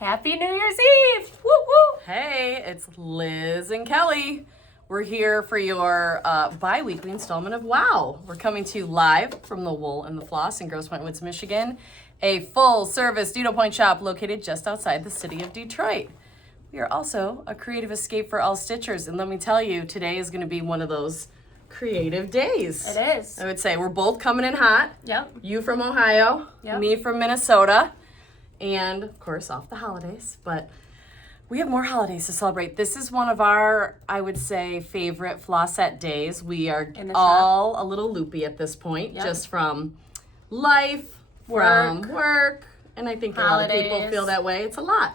Happy New Year's Eve! Woo woo! Hey, it's Liz and Kelly. We're here for your bi-weekly installment of Wow. We're coming to you live from the Wool and the Floss in Grosse Pointe Woods, Michigan, a full-service Needlepoint shop located just outside the city of Detroit. We are also a creative escape for all stitchers, and let me tell you, today is going to be one of those creative days. It is. I would say we're both coming in hot. Yep. You from Ohio, me from Minnesota, and of course off the holidays, but we have more holidays to celebrate. This is one of our, I would say, favorite Flossette days. We are all a little loopy at this point, just from life, from work, and I think holidays. A lot of people feel that way. It's a lot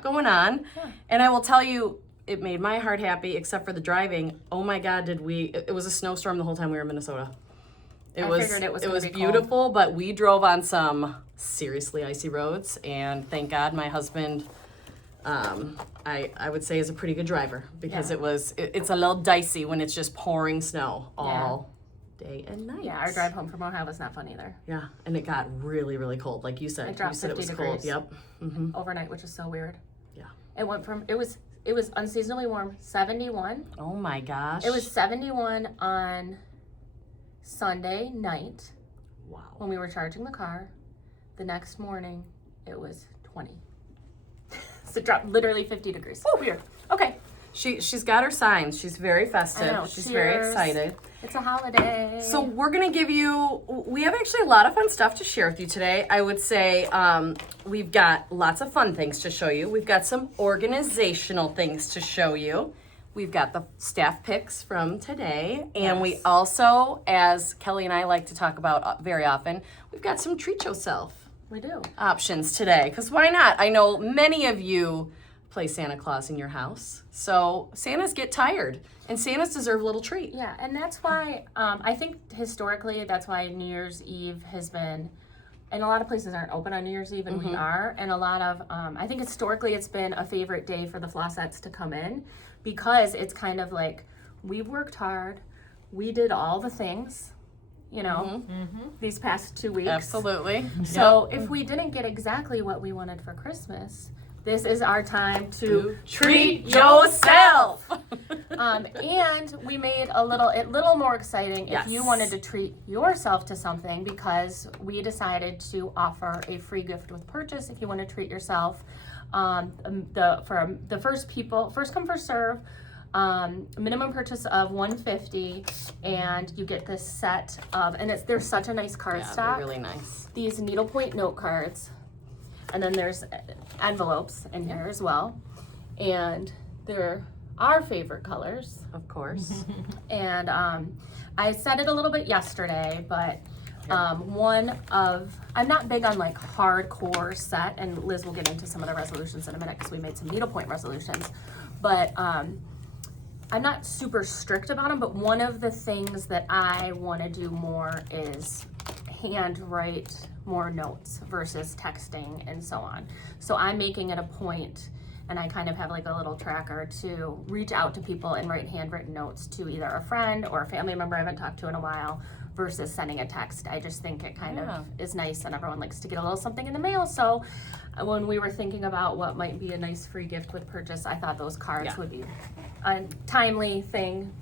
going on. Yeah. And I will tell you, it made my heart happy, except for the driving. Oh my God, it was a snowstorm the whole time we were in Minnesota. It was beautiful, cold. But we drove on some seriously icy roads, and thank God my husband, I would say, is a pretty good driver, because it's a little dicey when it's just pouring snow all day and night. Yeah, our drive home from Ohio was not fun either. Yeah, and it got really, really cold, like you said. It dropped 50 it was degrees. Cold. Yep. Mm-hmm. Overnight, which is so weird. Yeah. It went from, it was unseasonably warm, 71. Oh my gosh. It was 71 on Sunday night. Wow. When we were charging the car. The next morning, it was 20. So it dropped literally 50 degrees. Oh, weird. Okay. She's got her signs. She's very festive. I know. She's very excited. It's a holiday. So we're going to give you, we have actually a lot of fun stuff to share with you today. I would say we've got lots of fun things to show you. We've got some organizational things to show you. We've got the staff picks from today. And we also, as Kelly and I like to talk about very often, we've got some treat yourself. We do. Options today. Because why not? I know many of you play Santa Claus in your house. So Santas get tired. And Santas deserve a little treat. Yeah, and that's why, I think historically, that's why New Year's Eve has been, and a lot of places aren't open on New Year's Eve, and we are. And a lot of, I think historically it's been a favorite day for the Flossettes to come in, because it's kind of like, we've worked hard, we did all the things, you know, these past 2 weeks. Absolutely. So if we didn't get exactly what we wanted for Christmas, this is our time to treat yourself. And we made a little more exciting if you wanted to treat yourself to something, because we decided to offer a free gift with purchase if you want to treat yourself. For the first come first serve. Minimum purchase of $150, and you get this set of, and they're such a nice cardstock. They're really nice. These needlepoint note cards, and then there's envelopes in here as well, and they're our favorite colors, of course. And I said it a little bit yesterday, but I'm not big on like hardcore set, and Liz will get into some of the resolutions in a minute because we made some needlepoint resolutions, but I'm not super strict about them, but one of the things that I want to do more is handwrite more notes versus texting and so on. So I'm making it a point, and I kind of have like a little tracker to reach out to people and write handwritten notes to either a friend or a family member I haven't talked to in a while versus sending a text. I just think it kind of is nice, and everyone likes to get a little something in the mail. So when we were thinking about what might be a nice free gift with purchase, I thought those cards would be a timely thing.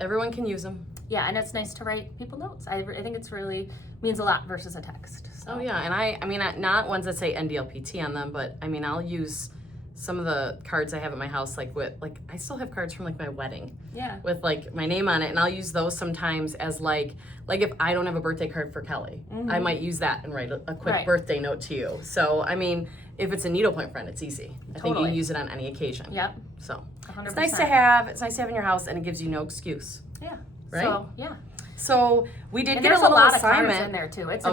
Everyone can use them. Yeah, and it's nice to write people notes. I think it's really means a lot versus a text. So. Oh yeah, and I mean, not ones that say NDLPT on them, but I mean, I'll use some of the cards I have at my house, like I still have cards from like my wedding. Yeah. With like my name on it, and I'll use those sometimes as like if I don't have a birthday card for Kelly, I might use that and write a quick birthday note to you. So I mean, if it's a needlepoint friend, it's easy. I think you can use it on any occasion. Yep. So 100%. It's nice to have. It's nice to have in your house, and it gives you no excuse. Yeah. Right. So yeah. So we did get there's a little lot assignment of cards in there too. It's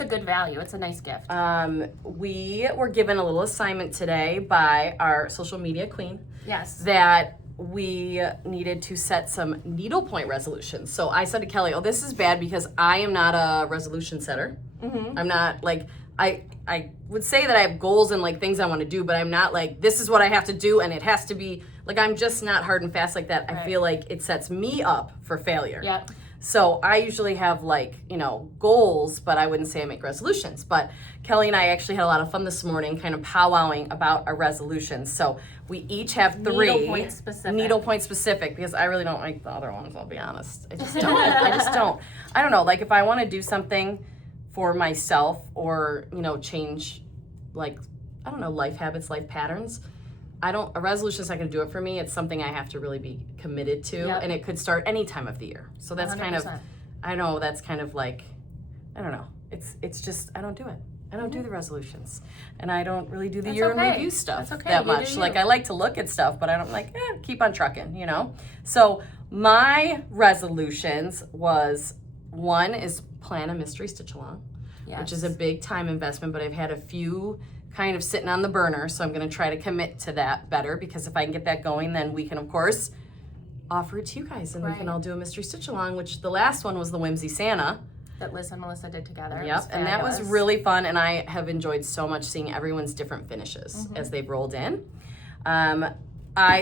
a good value. It's a nice gift. We were given a little assignment today by our social media queen. Yes. That we needed to set some needlepoint resolutions. So I said to Kelly, "Oh, this is bad because I am not a resolution setter. I'm not like I would say that I have goals and like things I want to do, but I'm not like this is what I have to do and it has to be like I'm just not hard and fast like that. I feel like it sets me up for failure." Yep. So I usually have like, goals, but I wouldn't say I make resolutions. But Kelli and I actually had a lot of fun this morning kind of powwowing about our resolutions. So we each have 3. Needlepoint specific. Needlepoint specific, because I really don't like the other ones, I'll be honest. I just don't. I don't know, like if I want to do something for myself or, change like, I don't know, life habits, life patterns, a resolution is not going to do it for me. It's something I have to really be committed to, and it could start any time of the year. So that's 100%. I know that's kind of like, I don't know. It's just, I don't do it. I don't do the resolutions, and I don't really do the year in review stuff that much. Like I like to look at stuff, but I don't like, keep on trucking, So my resolutions was, one is plan a mystery stitch along, which is a big time investment, but I've had a few kind of sitting on the burner, so I'm going to try to commit to that better, because if I can get that going, then we can of course offer it to you guys, and we can all do a mystery stitch along, which the last one was the Whimsy Santa that Liz and Melissa did together. Yep, and that was really fun, and I have enjoyed so much seeing everyone's different finishes as they've rolled in.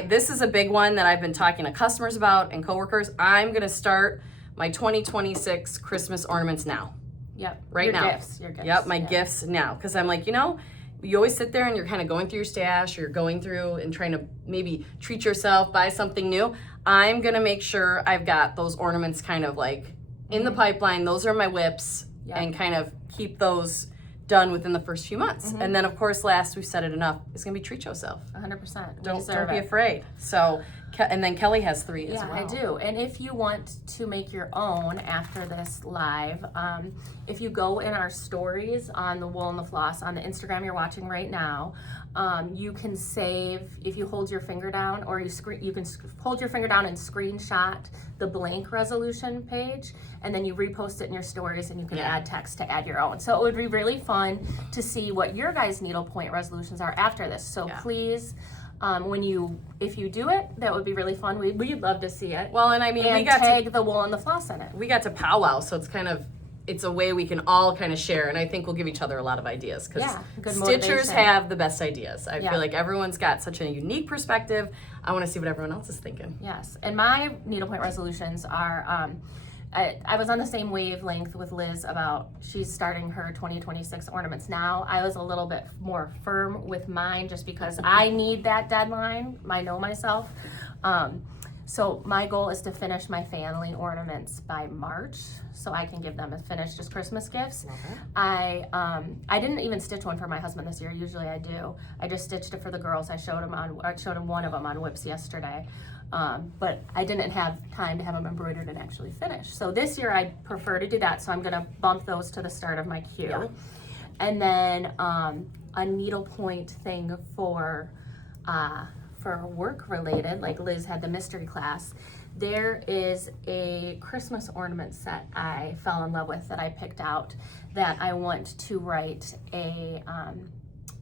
This is a big one that I've been talking to customers about and coworkers. I'm going to start my 2026 Christmas ornaments now. Yep. Right now. Your gifts. Yep, my gifts now, because I'm like, you always sit there and you're kind of going through your stash, or you're going through and trying to maybe treat yourself, buy something new. I'm going to make sure I've got those ornaments kind of like in the pipeline. Those are my whips, and kind of keep those done within the first few months. And then of course, last, we've said it enough, it's going to be treat yourself. 100%. Don't be afraid. So, and then Kelli has 3 as well. Yeah, I do. And if you want to make your own after this live, if you go in our stories on the Wool and the Floss, on the Instagram you're watching right now, you can save, if you hold your finger down, or you can hold your finger down and screenshot the blank resolution page, and then you repost it in your stories, and you can add text to add your own. So it would be really fun to see what your guys' needlepoint resolutions are after this. So please, if you do it, that would be really fun. We'd love to see it. Well, and I mean, and we got tag the Wool and the Floss in it. We got to powwow, so it's a way we can all kind of share, and I think we'll give each other a lot of ideas, because Stitchers motivation. have the best ideas. I feel like everyone's got such a unique perspective. I want to see what everyone else is thinking. Yes, and my needlepoint resolutions are, I was on the same wavelength with Liz about she's starting her 2026 ornaments now. I was a little bit more firm with mine, just because I need that deadline. I know myself. So my goal is to finish my family ornaments by March, so I can give them a finished just Christmas gifts. I didn't even stitch one for my husband this year. Usually I do. I just stitched it for the girls. I showed him one of them on Whips yesterday, but I didn't have time to have them embroidered and actually finished. So this year I prefer to do that. So I'm gonna bump those to the start of my queue, and then a needlepoint thing for work related, like Liz had the mystery class. There is a Christmas ornament set I fell in love with that I picked out, that I want to write a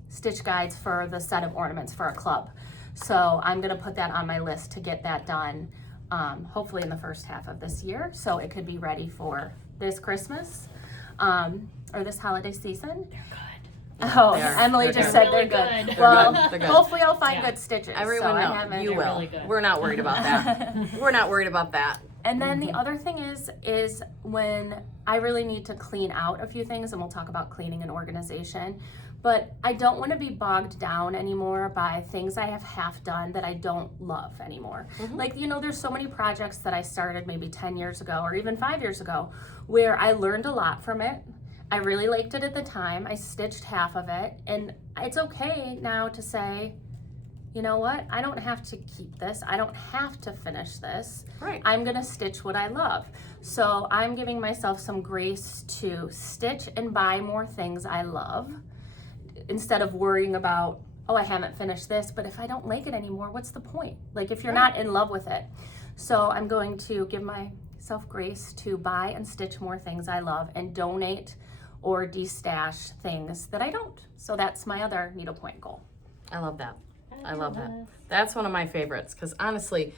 stitch guides for the set of ornaments for a club. So I'm gonna put that on my list to get that done, hopefully in the first half of this year, so it could be ready for this Christmas or this holiday season. Oh, Emily just said they're good. Well, they're good. Hopefully I'll find good stitches. Everyone knows. You will. Really We're not worried about that. We're not worried about that. And then the other thing is when I really need to clean out a few things, and we'll talk about cleaning and organization, but I don't want to be bogged down anymore by things I have half done that I don't love anymore. Like, there's so many projects that I started maybe 10 years ago or even 5 years ago where I learned a lot from it. I really liked it at the time. I stitched half of it, and it's okay now to say, you know what? I don't have to keep this. I don't have to finish this. Right. I'm gonna stitch what I love. So I'm giving myself some grace to stitch and buy more things I love, instead of worrying about, oh, I haven't finished this, but if I don't like it anymore, what's the point? Like, if you're not in love with it. So I'm going to give myself grace to buy and stitch more things I love, and donate or de-stash things that I don't. So that's my other needlepoint goal. I love that. I love that. That's one of my favorites, because honestly,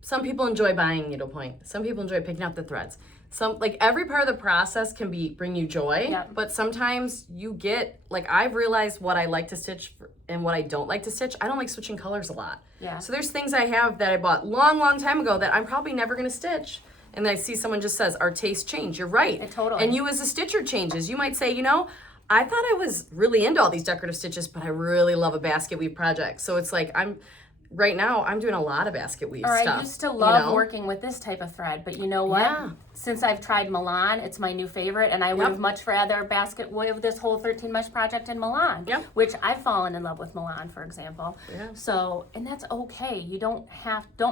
some people enjoy buying needlepoint. Some people enjoy picking out the threads. Every part of the process can bring you joy, but sometimes you get, I've realized what I like to stitch and what I don't like to stitch. I don't like switching colors a lot. Yeah. So there's things I have that I bought long time ago that I'm probably never gonna stitch. And I see someone just says, our tastes change. You're right. Totally. And you as a stitcher changes. You might say, you know, I thought I was really into all these decorative stitches, but I really love a basket weave project. So it's like right now I'm doing a lot of basket weave stuff. I used to love working with this type of thread, but you know what? Yeah. Since I've tried Milan, it's my new favorite, and I would have much rather basket weave this whole 13 mesh project in Milan, which I've fallen in love with Milan, for example. Yeah. So, and that's okay. You don't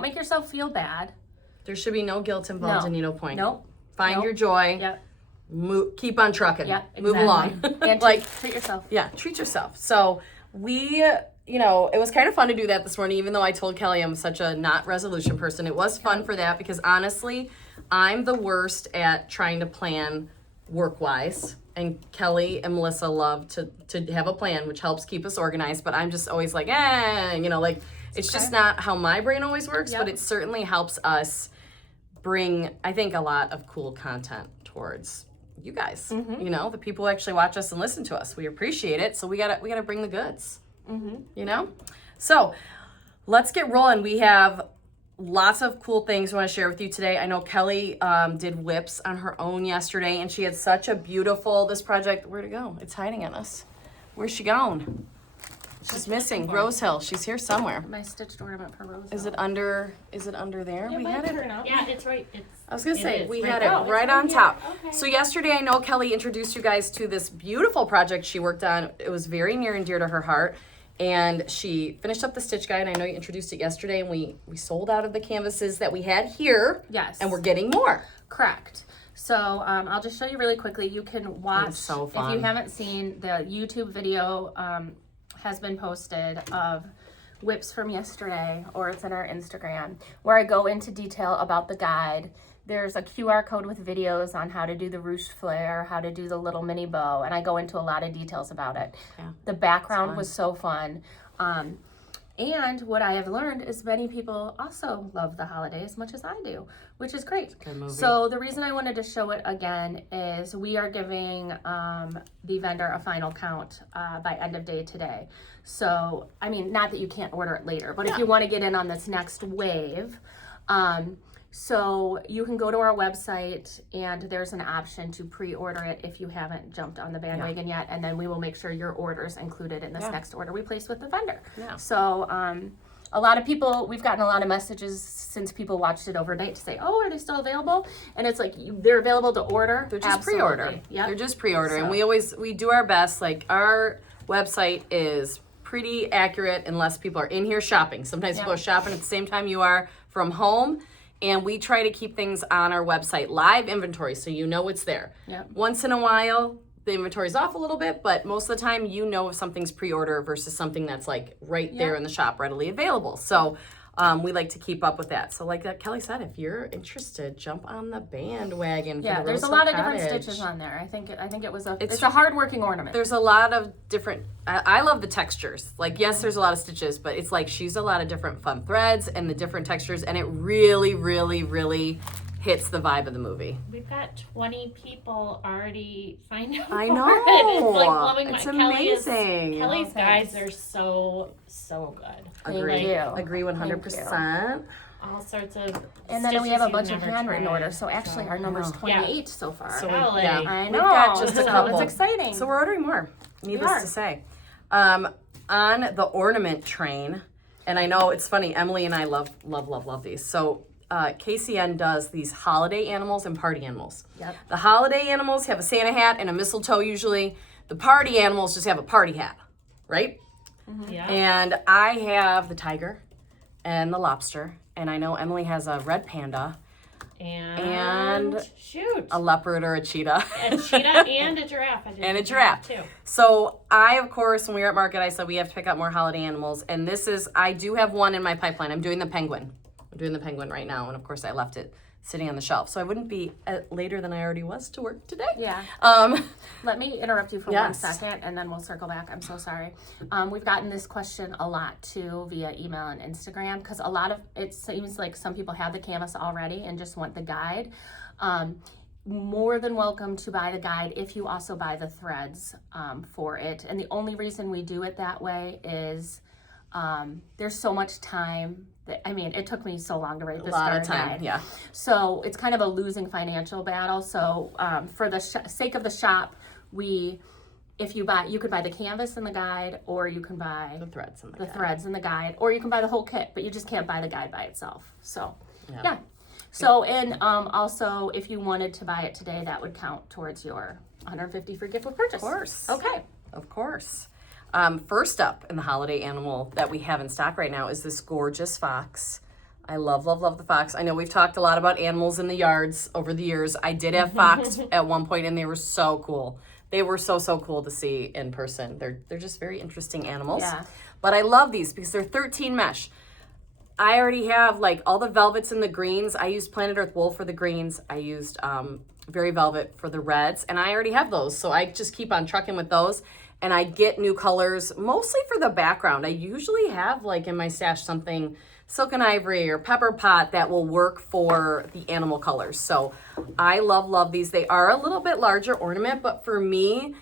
make yourself feel bad. There should be no guilt involved in needlepoint. Nope. Find your joy. Yep. Keep on trucking. Yep, exactly. Move along. And treat yourself. Yeah, treat yourself. So we, you know, it was kind of fun to do that this morning, even though I told Kelli I'm such a not resolution person. It was fun for that because honestly, I'm the worst at trying to plan work-wise. And Kelli and Melissa love to have a plan, which helps keep us organized. But I'm just always like, you know, like it's just not how my brain always works. But it certainly helps us bring, I think, a lot of cool content towards you guys. You know, the people who actually watch us and listen to us. We appreciate it. So we gotta bring the goods. You know? So let's get rolling. We have lots of cool things we want to share with you today. I know Kelli did whips on her own yesterday, and she had such a beautiful, this project, where'd it go? It's hiding on us. Where's she gone? She's missing. Rose Hill. She's here somewhere. My stitched ornament for Rose Hill. Is it under there? Yeah, we had it. Yeah, it's right. I was gonna say we had it right on top. Okay. So yesterday, I know Kelli introduced you guys to this beautiful project she worked on. It was very near and dear to her heart, and she finished up the stitch guide. I know you introduced it yesterday, and we sold out of the canvases that we had here. Yes, and we're getting more. Correct. So I'll just show you really quickly. You can watch. It's so fun. If you haven't seen the YouTube video, has been posted of whips from yesterday, or it's in our Instagram, where I go into detail about the guide. There's a QR code with videos on how to do the ruche flare, how to do the little mini bow, and I go into a lot of details about it. Yeah, the background was so fun. And what I have learned is many people also love the holiday as much as I do, which is great. Good movie. So the reason I wanted to show it again is we are giving the vendor a final count by end of day today. So, I mean, not that you can't order it later, but if you want to get in on this next wave, so you can go to our website and there's an option to pre-order it if you haven't jumped on the bandwagon yet, and then we will make sure your order's included in this next order we place with the vendor. Yeah. So a lot of people, we've gotten a lot of messages since people watched it overnight to say, oh, are they still available? And it's like, they're available to order. They're just pre-order. Yep. They're just pre-order. So. And we do our best. Like, our website is pretty accurate unless people are in here shopping. Sometimes people are shopping at the same time you are from home. And we try to keep things on our website, live inventory, so you know it's there. Yep. Once in a while, the inventory's off a little bit, but most of the time you know if something's pre-order versus something that's like right there in the shop, readily available. So we like to keep up with that. So like that Kelli said, if you're interested, jump on the bandwagon. Yeah, there's a lot of different stitches on there. I think it was it's a hard-working ornament. There's a lot of different, I love the textures. Like, yes, there's a lot of stitches, but it's like she's a lot of different fun threads and the different textures, and it really, really, really hits the vibe of the movie. We've got 20 people already signed up. I know. It's like blowing my. It's amazing. Kelli's guides are so good. Agree 100%. All sorts of. And then we have a bunch of handwritten orders. So actually, our number's 28 so far. So I know. We've got just a couple. It's exciting. So we're ordering more. Needless to say, on the ornament train, and I know it's funny. Emily and I love these. So. KCN does these holiday animals and party animals. Yep. The holiday animals have a Santa hat and a mistletoe usually. The party animals just have a party hat, right? Mm-hmm. Yeah. And I have the tiger and the lobster, and I know Emily has a red panda. And a leopard or a cheetah. A cheetah and a giraffe. And a giraffe too. So I, of course, when we were at market, I said we have to pick up more holiday animals. And I do have one in my pipeline. I'm doing the penguin. I'm doing the penguin right now, and of course I left it sitting on the shelf, so I wouldn't be later than I already was to work today. Yeah. Let me interrupt you for 1 second, and then we'll circle back. I'm so sorry. We've gotten this question a lot too via email and Instagram, because it seems like some people have the canvas already and just want the guide. More than welcome to buy the guide if you also buy the threads for it. And the only reason we do it that way is There's so much time that, I mean, it took me so long to write this A lot star of time, guide. yeah. So it's kind of a losing financial battle. So for the sake of the shop, if you could buy the canvas and the guide, or you can buy The threads and the threads and the guide, or you can buy the whole kit, but you just can't buy the guide by itself. So yeah. So, and also, if you wanted to buy it today, that would count towards your $150 for gift with purchase. Of course. Okay. Of course. First up in the holiday animal that we have in stock right now is this gorgeous fox. I love, love, love the fox. I know we've talked a lot about animals in the yards over the years. I did have fox at one point, and they were so cool. They were so, so cool to see in person. They're just very interesting animals. Yeah. But I love these because they're 13 mesh. I already have like all the velvets and the greens. I used Planet Earth wool for the greens. I used Very Velvet for the reds, and I already have those. So I just keep on trucking with those, and I get new colors mostly for the background. I usually have like in my stash something Silken Ivory or Pepper Pot that will work for the animal colors. So I love, love these. They are a little bit larger ornament, but for me,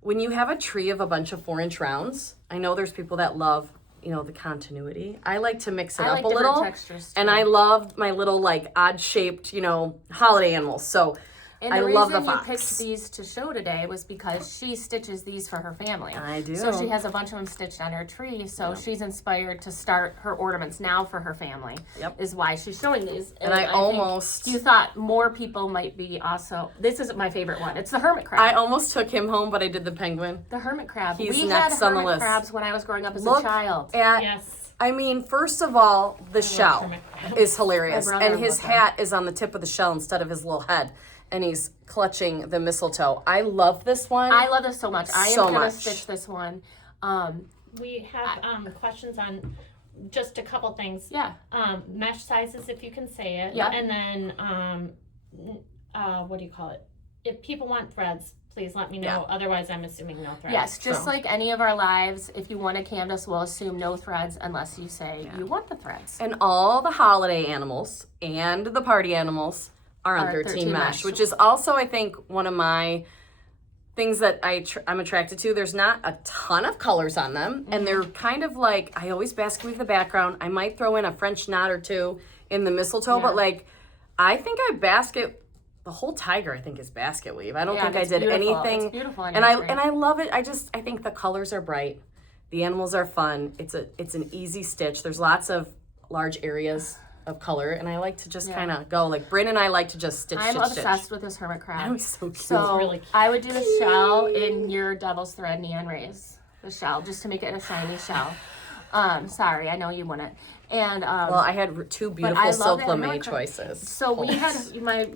when you have a tree of a bunch of 4-inch rounds, I know there's people that love, you know, the continuity. I like to mix it up a little. Textures too. And I love my little like odd shaped, you know, holiday animals. So And I the love the reason you fox. picked these to show today was because she stitches these for her family. I do. So she has a bunch of them stitched on her tree. So she's inspired to start her ornaments now for her family. Yep. Is why she's showing these. And I think almost- you thought more people might be also. This is my favorite one. It's the hermit crab. I almost took him home, but I did the penguin. The hermit crab. He's we next had on the hermit list. crabs when I was growing up as Look a child. at, Yes. I mean, first of all, the shell hermit crabs. is hilarious. My brother And his loved them. hat is on the tip of the shell instead of his little head. And he's clutching the mistletoe. I love this one. I love this so much. I am So gonna much. stitch this one. We have questions on just a couple things. Yeah. Mesh sizes, if you can say it. Yeah. And then, what do you call it? If people want threads, please let me know. Yeah. Otherwise, I'm assuming no threads. Yes, just So- like any of our lives, if you want a canvas, we'll assume no threads unless you say you want the threads. And all the holiday animals and the party animals are on Are 13 13 mesh, mesh. which is also, I think, one of my things that I'm attracted to. There's not a ton of colors on them, and they're kind of like, I always basket weave the background. I might throw in a French knot or two in the mistletoe, but like, I think I basket the whole tiger. I think is basket weave. I don't think I it's did beautiful. anything. It's beautiful on and your tree. I love it. I think the colors are bright. The animals are fun. It's an easy stitch. There's lots of large areas of color, and I like to just kind of go like Bryn and I like to just stitch. I'm stitch, obsessed stitch. with this hermit crab. That was so cute. So really cute. I would do the shell in your devil's thread neon rays. The shell, just to make it a shiny shell. Sorry, I know you wouldn't. And Well, I had two I beautiful love silk that lame hermit crab. choices. so we had my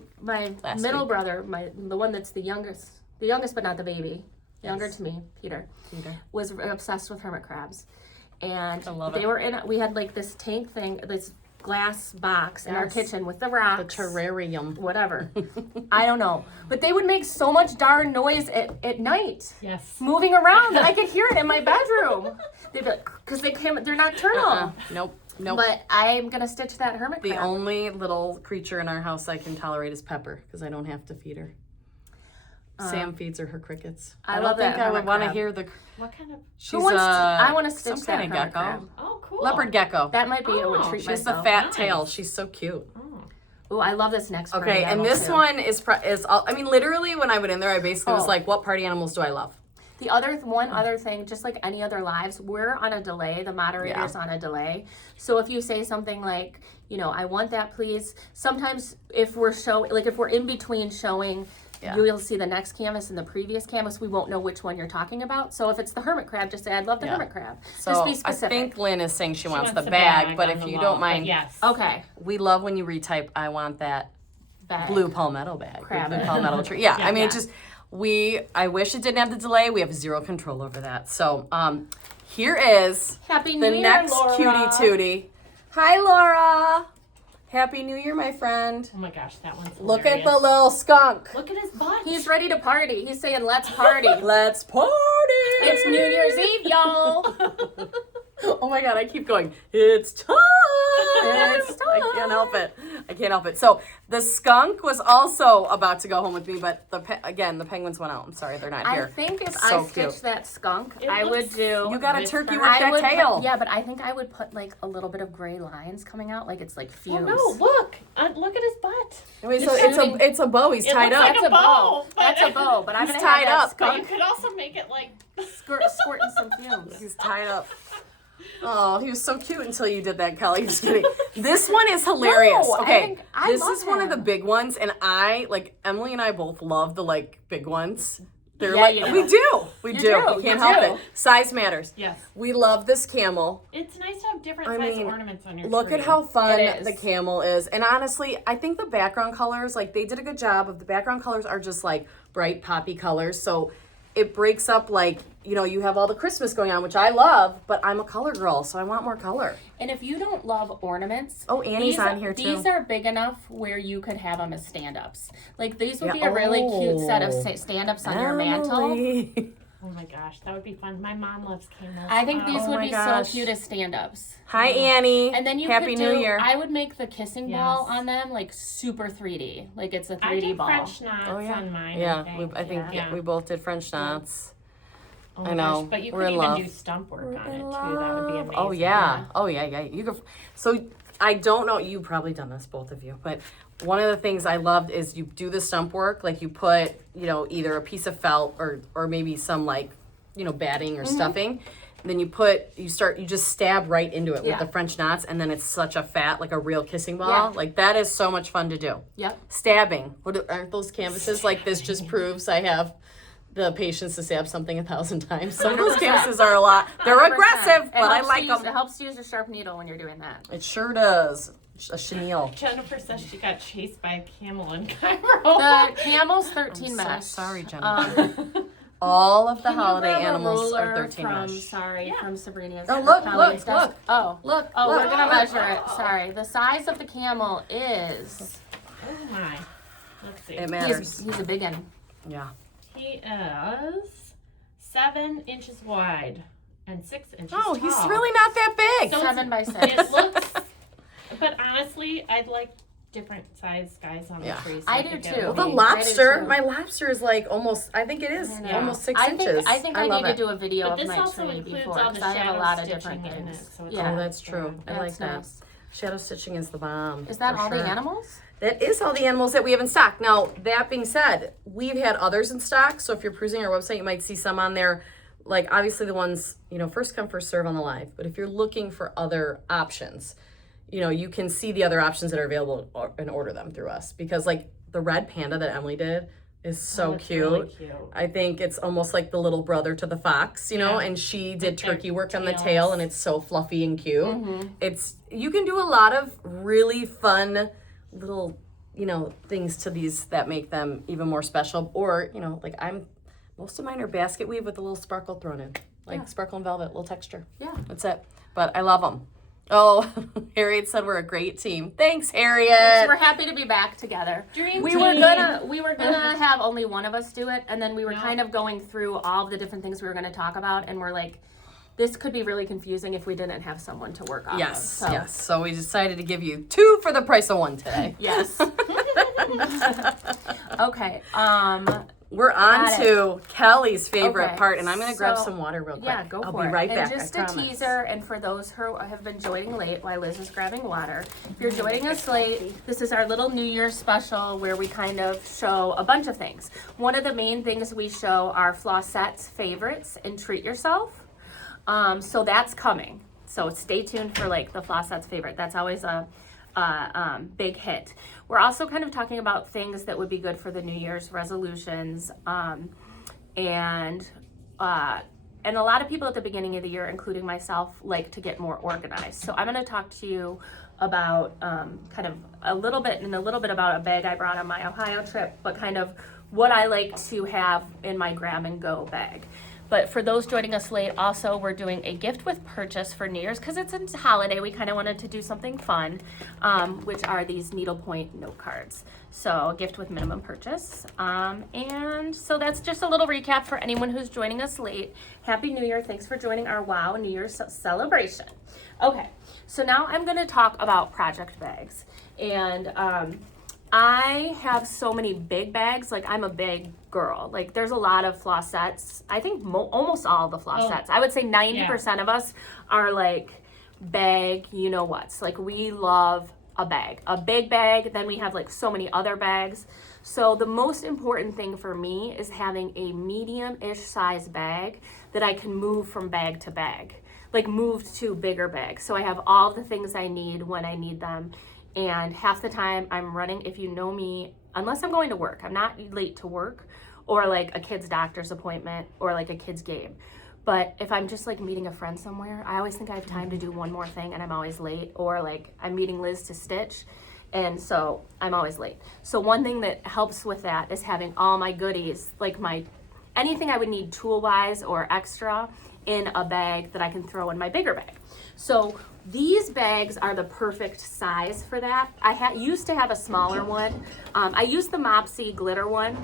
Last middle week. brother, the one that's the youngest but not the baby, younger to me, Peter, was obsessed with hermit crabs, and love they it. were in. We had like this tank thing, this glass box in our Yes. kitchen with the The rocks. terrarium. Whatever. I don't know. But they would make so much darn noise at night, Yes. moving around, that I could hear it in my bedroom. They'd be like, because they're nocturnal. Nope. But I'm going to stitch that hermit The crab. only little creature in our house I can tolerate is Pepper, because I don't have to feed her. Sam feeds her crickets. I don't love think that I would hermit want to crab. hear the. What kind of? She's Who wants to, I want to some stitch that kind of hermit gecko. crab. Oh, cool. Leopard gecko. That might be, it would Oh, treat She has myself. the fat Nice. tail. She's so cute. Ooh, I love this next party Okay, and animal, this too. one is all, I mean, literally when I went in there, I basically was Oh. like, what party animals do I love? The one other thing, just like any other lives, we're on a delay. The moderator's on a delay. So if you say something like, I want that, please. Sometimes if we're in between showing, you'll see the next canvas and the previous canvas. We won't know which one you're talking about. So if it's the hermit crab, just say, I'd love the hermit crab. So just be I specific. think Lynn is saying she wants the a bag, but on if the you wall, don't but mind, yes. Okay. we love when you retype, I want that Bag. blue palmetto bag. Crab Blue bag. palmetto tree. Yeah, I mean, Yeah. it just, I wish it didn't have the delay. We have zero control over that. So here is Happy New the Year, next Laura. cutie tootie. Hi, Laura. Happy New Year, my friend. Oh my gosh, that one's Look at hilarious. the little skunk. Look at his butt. He's ready to party. He's saying, let's party. Let's party. It's New Year's Eve, y'all. Oh my God, I keep going, it's time. It's time. I can't help it. I can't help it. So the skunk was also about to go home with me, but the penguins went out. I'm sorry, they're not here. I think if So I stitched that skunk, It I would looks- do. You got a With turkey her- with I that would tail. Put, yeah, but I think I would put like a little bit of gray lines coming out, like it's like Oh fused. no! Look at his butt. I mean, so It's it's a bow. He's It tied looks up. like That's a bow. but- That's a bow. But I'm He's gonna have tied that up. But you skunk could also make it like. squirting some fumes. He's tied up. Oh, he was so cute until you did that, Kelly. Just kidding. This one is hilarious. No, okay, I this love is one of the him. big ones, and Emily and I both love the big ones. They're Yeah, you we do. do. We You do. do. We can't You help do. it. Size matters. Yes. We love this camel. It's nice to have different I size mean, ornaments on your Look tree. at how fun It is. the camel is. And honestly, I think the background colors, like they did a good job of the background colors are just like bright poppy colors. So it breaks up like, you have all the Christmas going on, which I love, but I'm a color girl, so I want more color. And if you don't love ornaments, Oh, Annie's these on are- here too. These are big enough where you could have them as stand-ups. Like these would Yeah. be a really cute set of Oh. stand-ups on your mantle. Emily. Oh my gosh, that would be fun. My mom loves camels. I think these Oh would my be gosh. so cute as stand-ups. Hi, Annie. And then you Happy could New do, Year. I would make the kissing ball Yes. on them like super 3D. Like it's a I 3D did ball. French knots Oh, yeah. on mine. Yeah, I think. yeah, we both did French knots. Oh I my know. Gosh. But you We're could in even love. do stump work We're on it in too. That would be love. amazing. Oh yeah. Oh yeah. You could. So I don't know. You've probably done this, both of you. But one of the things I loved is you do the stump work. Like you put, either a piece of felt or maybe some batting or stuffing. And then you just stab right into it with Yeah. the French knots, and then it's such a fat, like a real kissing ball. Yeah. Like that is so much fun to do. Yep. Stabbing. Aren't those canvases like this? Just proves I have the patience to stab something 1,000 times. Some of those canvases are a lot. They're 100%. aggressive, It but I helps like to use- them. It helps to use a sharp needle when you're doing that. It sure does. A chenille. Jennifer says she got chased by a camel in Cairo. The camel's 13 I'm so mesh. sorry, Jennifer. Um, All of the can you holiday grab a animals are ruler 13 from, mesh. Sorry, Yeah. from Sabrina's. Oh, look, colleague's look, desk. look. Oh, Look. oh, look. we're gonna measure it. Sorry, the size of the camel is. Oh my. Let's see. It matters. He's a big one. Yeah. He is 7 inches wide and 6 inches Oh, tall. he's really not that big. So 7 by 6. It looks, but honestly, I'd like different size guys on Yeah. the tree. So I could do get too. a Well, the big- lobster, too. my lobster is like almost, I think it is I know. almost 6 I inches. think I love need it. to do a video But of this my also tree includes before all the because I have a shadow lot of stitching different in it, things. so it's Yeah. Oh, that's true. I like That's that. nice. Shadow stitching is the bomb. Is that for all sure. the animals? That is all the animals that we have in stock. Now, that being said, we've had others in stock. So if you're perusing our website, you might see some on there. Like obviously the ones, first come, first serve on the live. But if you're looking for other options, you can see the other options that are available and order them through us. Because like the red panda that Emily did is so it's cute. really cute. I think it's almost like the little brother to the fox, Yeah. and she did With their turkey work on the tails. tail, and it's so fluffy and cute. You can do a lot of really fun little, things to these that make them even more special. Or, most of mine are basket weave with a little sparkle thrown in, like sparkle and velvet, little texture. Yeah. That's it. But I love them. Oh, Harriet said we're a great team. Thanks, Harriet. So we're happy to be back together. Dream We team. were gonna have only one of us do it, and then we were kind of going through all of the different things we were gonna talk about, and we're like, this could be really confusing if we didn't have someone to work off Yes, of. So, yes. So we decided to give you 2 for the price of 1 today. Yes. Okay. We're on Got to Kelly's favorite Okay, part, and I'm going to grab so- some water real quick. Yeah, go I'll for be it. right and back. just I a promise. teaser, and for those who have been joining late while Liz is grabbing water, if you're joining us late, this is our little New Year's special where we kind of show a bunch of things. One of the main things we show are Flossette's favorites and Treat Yourself. So that's coming. So stay tuned for like the Flossette's favorite. That's always a big hit. We're also kind of talking about things that would be good for the New Year's resolutions. And a lot of people at the beginning of the year, including myself, like to get more organized. So I'm going to talk to you about kind of a little bit about a bag I brought on my Ohio trip, but kind of what I like to have in my grab and go bag. But for those joining us late, also we're doing a gift with purchase for New Year's because it's a holiday. We kind of wanted to do something fun, which are these Needlepoint note cards. So a gift with minimum purchase. And so that's just a little recap for anyone who's joining us late. Happy New Year. Thanks for joining our WOW New Year's celebration. Okay, so now I'm going to talk about project bags. And I have so many big bags. Like, I'm a big girl. Like, there's a lot of Flossettes. I think almost all the Flossettes. I would say 90% of us are like bag, you know what's. Like, we love a bag, a big bag. Then we have like so many other bags. So the most important thing for me is having a medium-ish size bag that I can move from bag to bag, like move to bigger bags. So I have all the things I need when I need them. And half the time I'm running, if you know me, unless I'm going to work, I'm not late to work or like a kid's doctor's appointment or like a kid's game. But if I'm just like meeting a friend somewhere, I always think I have time to do one more thing and I'm always late. Or like I'm meeting Liz to stitch and so I'm always late. So one thing that helps with that is having all my goodies, like anything I would need tool-wise or extra in a bag that I can throw in my bigger bag. So these bags are the perfect size for that. I used to have a smaller one. I used the Mopsy glitter one,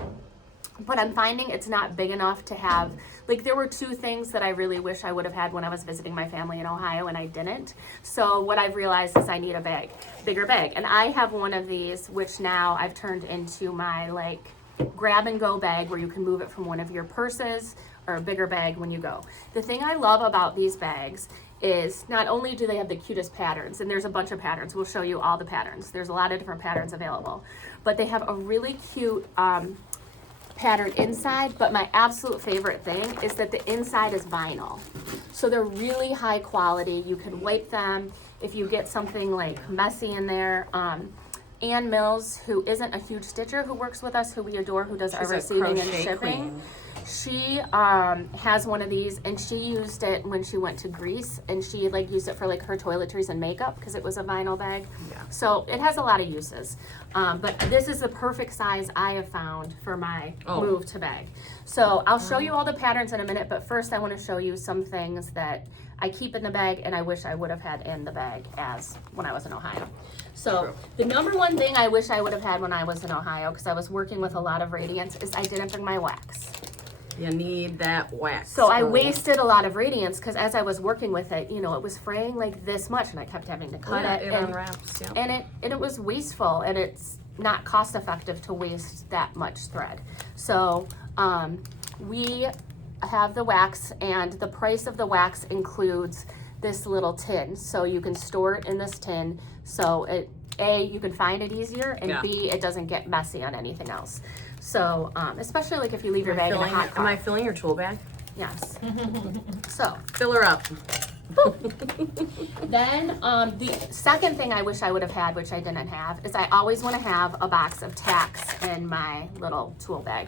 but I'm finding it's not big enough to have, like there were two things that I really wish I would have had when I was visiting my family in Ohio and I didn't. So what I've realized is I need a bigger bag. And I have one of these, which now I've turned into my like grab and go bag where you can move it from one of your purses or a bigger bag when you go. The thing I love about these bags is not only do they have the cutest patterns, and there's a bunch of patterns, we'll show you all the patterns. There's a lot of different patterns available, but they have a really cute pattern inside, but my absolute favorite thing is that the inside is vinyl. So they're really high quality. You can wipe them if you get something like messy in there. Ann Mills, who isn't a huge stitcher, who works with us, who we adore, who does our receiving and shipping. Queen. She has one of these and she used it when she went to Greece and she like used it for like her toiletries and makeup because it was a vinyl bag. Yeah. So it has a lot of uses. But this is the perfect size I have found for my move to bag. So I'll show you all the patterns in a minute, but first I want to show you some things that I keep in the bag and I wish I would have had in the bag as when I was in Ohio. So the number one thing I wish I would have had when I was in Ohio, because I was working with a lot of radiance, is I didn't bring my wax. You need that wax. So I wasted a lot of radiance because as I was working with it, you know, it was fraying like this much and I kept having to cut it. It unwraps, yeah. And it was wasteful and it's not cost effective to waste that much thread. So we have the wax and the price of the wax includes this little tin. So you can store it in this tin. So A, you can find it easier and B, it doesn't get messy on anything else. So, especially like if you leave your bag in a hot car. Am I filling your tool bag? Yes. So. Fill her up. Then, the second thing I wish I would have had, which I didn't have, is I always want to have a box of tacks in my little tool bag.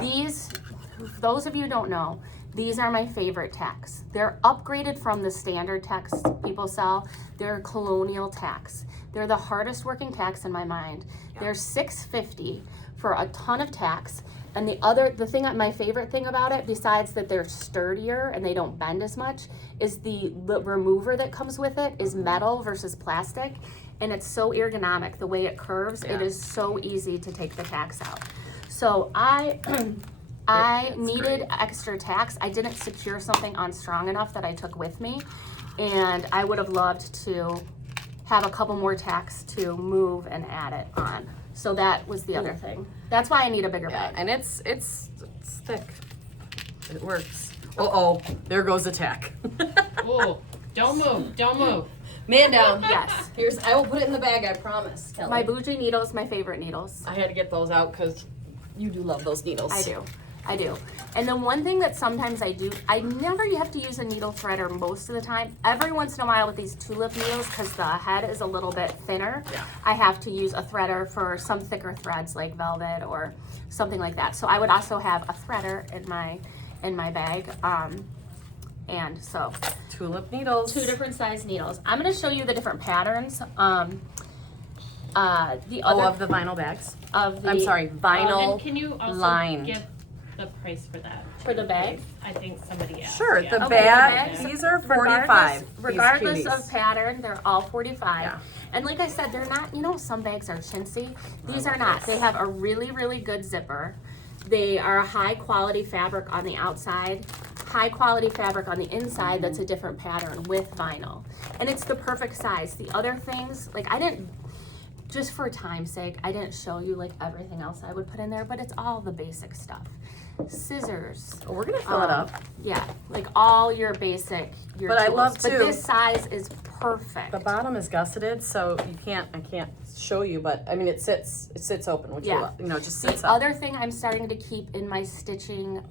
These, those of you who don't know, these are my favorite tacks. They're upgraded from the standard tacks people sell. They're colonial tacks. They're the hardest working tacks in my mind. Yeah. They're $6.50 for a ton of tacks. And my favorite thing about it, besides that they're sturdier and they don't bend as much, is the remover that comes with it is metal versus plastic. And it's so ergonomic, the way it curves, it is so easy to take the tacks out. So I needed extra tacks. I didn't secure something on strong enough that I took with me. And I would have loved to have a couple more tacks to move and add it on. So that was the other thing. That's why I need a bigger bag. And it's thick. It works. Uh-oh, there goes the tack. Oh, don't move. Man down. Yes. I will put it in the bag, I promise, Kelly. My bougie needles, my favorite needles. I had to get those out because you do love those needles. I do. And the one thing that sometimes I do, I never have to use a needle threader most of the time. Every once in a while with these tulip needles, because the head is a little bit thinner, I have to use a threader for some thicker threads like velvet or something like that. So I would also have a threader in my bag. And so tulip needles. 2 different size needles. I'm going to show you the different patterns. Of the vinyl bags. Of the I'm sorry, vinyl and can you also lined. give the price for that? For the bag? I think somebody asked. Sure, yeah. the Okay, bag, the bags, these are 45. Regardless these cuties. of pattern, they're all 45. Yeah. And like I said, they're not, you know, some bags are chintzy. These I are love not. this. They have a really, really good zipper. They are a high quality fabric on the outside, high quality fabric on the inside that's a different pattern with vinyl. And it's the perfect size. The other things, like I didn't, just for time's sake, I didn't show you like everything else I would put in there, but it's all the basic stuff. Scissors. Oh, we're gonna fill it up. Yeah, like all your basic, your But I tools. love, But too, this size is perfect. The bottom is gusseted, so I can't show you, but I mean it sits open, which Yeah. you know, just The sits up. other thing I'm starting to keep in my stitching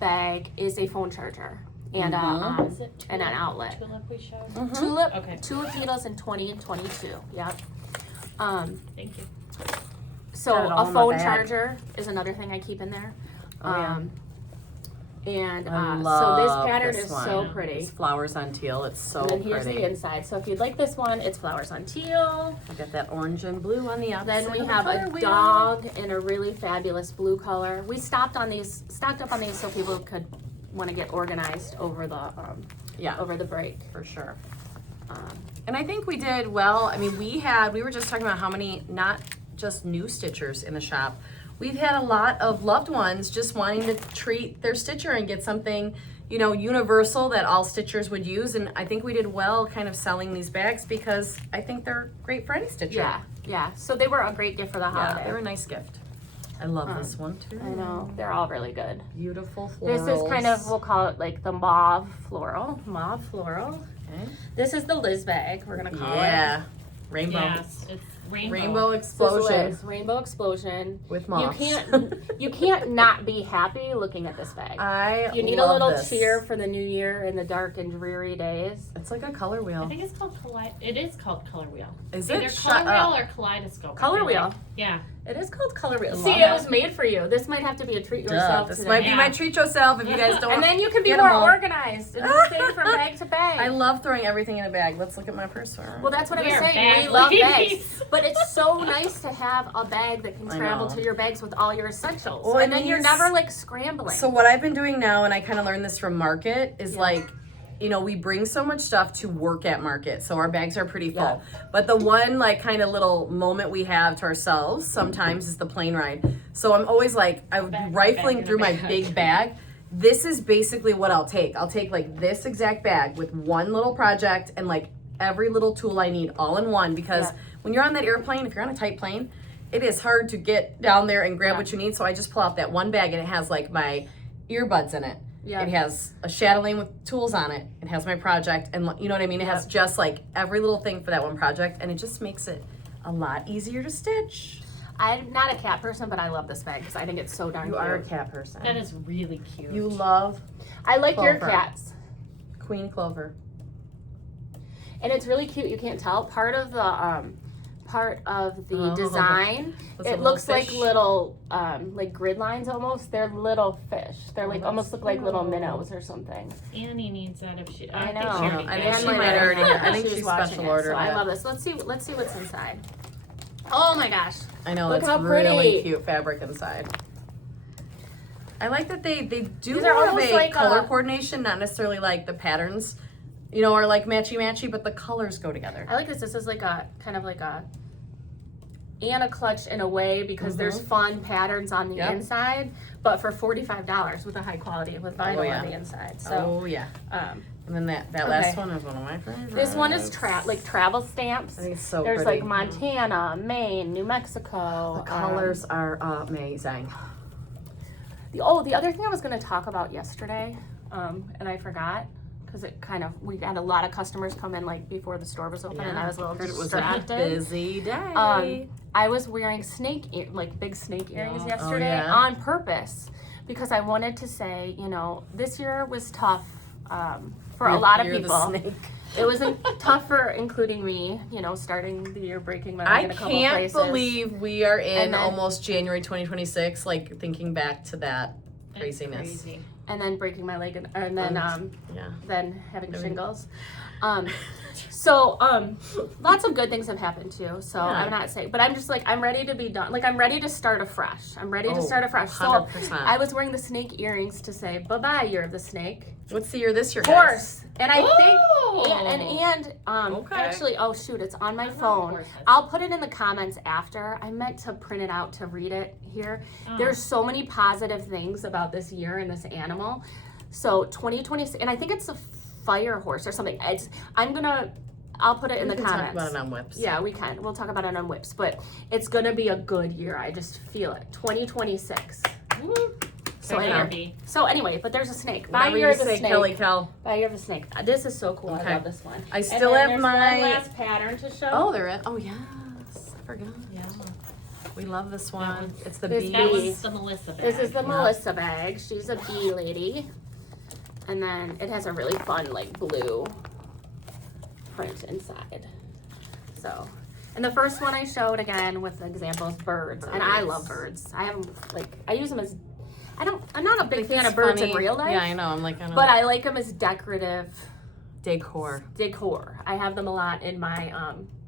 bag is a phone charger and Is it and an outlet. Tulip we showed? Mhm. Tulip, Okay. tulip needles in 20 and 22. Yep. Thank you. So Got it all a in my phone bag. charger is another thing I keep in there. Oh, yeah. And I so love this pattern this is one. so pretty. It's flowers on teal. It's so And then here's pretty. the inside. So if you'd like this one, it's flowers on teal. I got that orange and blue on the outside. Then we of the have color a wheel. dog in a really fabulous blue color. We stocked up on these so people could want to get organized over the break. For sure. Um, And I think we did well. I mean, we were just talking about how many, not just new stitchers in the shop. We've had a lot of loved ones just wanting to treat their stitcher and get something, you know, universal that all stitchers would use. And I think we did well kind of selling these bags because I think they're great for any stitcher. yeah. So they were a great gift for the Yeah, holiday. they're a nice gift. I love this one too. I know, they're all really good. Beautiful florals. This is kind of, we'll call it like the mauve floral. Okay. This is the Liz bag, we're gonna call it. Yeah. Rainbow. Yes, it's rainbow. Rainbow This is explosion Liz, Rainbow Explosion. with moss. You can't not be happy looking at this bag. You need a love little this. cheer for the new year in the dark and dreary days. It's like a color I wheel. think it's called It is called color wheel. Is Either it? color Shut wheel up. or kaleidoscope. I Color feel wheel. like. Yeah. It is called color wheel. I See, love it it. was made for you. This might have to be a treat Duh, yourself this today. might be my Yeah. treat yourself if you guys don't. And then you can be Get more 'em all. organized and move things from bag to bag. I love throwing everything in a bag. Let's look at my purse. Well, that's what I We was are saying. bag We love ladies. bags. But it's so nice to have a bag that can I travel know. to your bags with all your essentials. Well, and and then you're these- never like scrambling. So what I've been doing now, and I kind of learned this from Market, is Yeah. like, you know, we bring so much stuff to work at Market, so our bags are pretty full. Yeah. But the one like kind of little moment we have to ourselves sometimes is the plane ride. So I'm always like, I would be Bag, rifling bag, through my bag. big bag. This is basically what I'll take. I'll take like this exact bag with one little project and like every little tool I need all in one, because Yeah. when you're on that airplane, if you're on a tight plane, it is hard to get down there and grab Yeah. what you need. So I just pull out that one bag and it has like my earbuds in it. Yeah. It has a chatelaine with tools on it. It has my project, and you know what I mean? It has just like every little thing for that one project, and it just makes it a lot easier to stitch. I'm not a cat person, but I love this bag because I think it's so darn You cute. are a cat person. That is really cute. You love I like your Clover. cats. Queen Clover. And it's really cute. You can't tell. Part of the Oh. design, Those it little looks fish. like little like grid lines almost. They're little fish. They're like that's almost look like little cute. minnows or something. Annie needs that if she. I think know. she already I did. think And she my might mother- already have. I think she was she's watching special it, ordered So I it. love this. Let's see what's inside. Oh my gosh. I know, Look it's how really pretty. cute fabric inside. I like that they do These are more of almost a like color a- coordination, not necessarily like the patterns, you know, are like matchy-matchy, but the colors go together. I like this. This is like a kind of like a Anna clutch in a way because there's fun patterns on the Yep. inside, but for $45 with a high quality with vinyl yeah. on the inside. So Oh yeah. um, And then that Okay. last one is one of my favorites. this one is like travel stamps. I think it's so There's pretty. like Montana, Maine, New Mexico. The colors are amazing. The other thing I was going to talk about yesterday, and I forgot because we had a lot of customers come in like before the store was open, and I was a little Heard it was distracted. a busy day. I was wearing big snake earrings yesterday yeah. on purpose because I wanted to say, you know, this year was tough for a lot of You're people. The snake. It was tough for including me, you know, starting the year breaking my leg I in a couple can't places. believe we are in And then- almost January 2026, like thinking back to that It's craziness. crazy. and then breaking my leg and then then having shingles. Lots of good things have happened too. So I'm not saying, but I'm just like, I'm ready to be done. Like, I'm ready to start afresh. So 100%. I was wearing the snake earrings to say bye-bye, year of the snake. What's the year this year, Horse. And I Okay. actually, oh shoot, it's on my phone. I'll put it in the comments after. I meant to print it out to read it here. There's so many positive things about this year and this animal. So 2020, and I think it's a fire horse or something. I'll put it in the comments. Talk about it on Whips. Yeah, we can. We'll talk about it on Whips, but it's gonna be a good year. I just feel it. 2026. Woo. So anyway, but there's a snake. Whatever By year you of the say, snake. Kelly Kel. By year of the snake. This is so cool. Okay. I love this one. I still have there's my. one last pattern to show. Oh, there is. Oh, yes. I forgot. Yeah. We love this one. It's the This bee. That was the Melissa bag. This is the Melissa bag. She's a bee lady. And then it has a really fun, like, blue print inside. So, and the first one I showed, again, with the examples, birds. And I love birds. I use them as, I'm not a big fan of birds in real life. Yeah, I know. I know. But I like them as decorative decor. I have them a lot in my,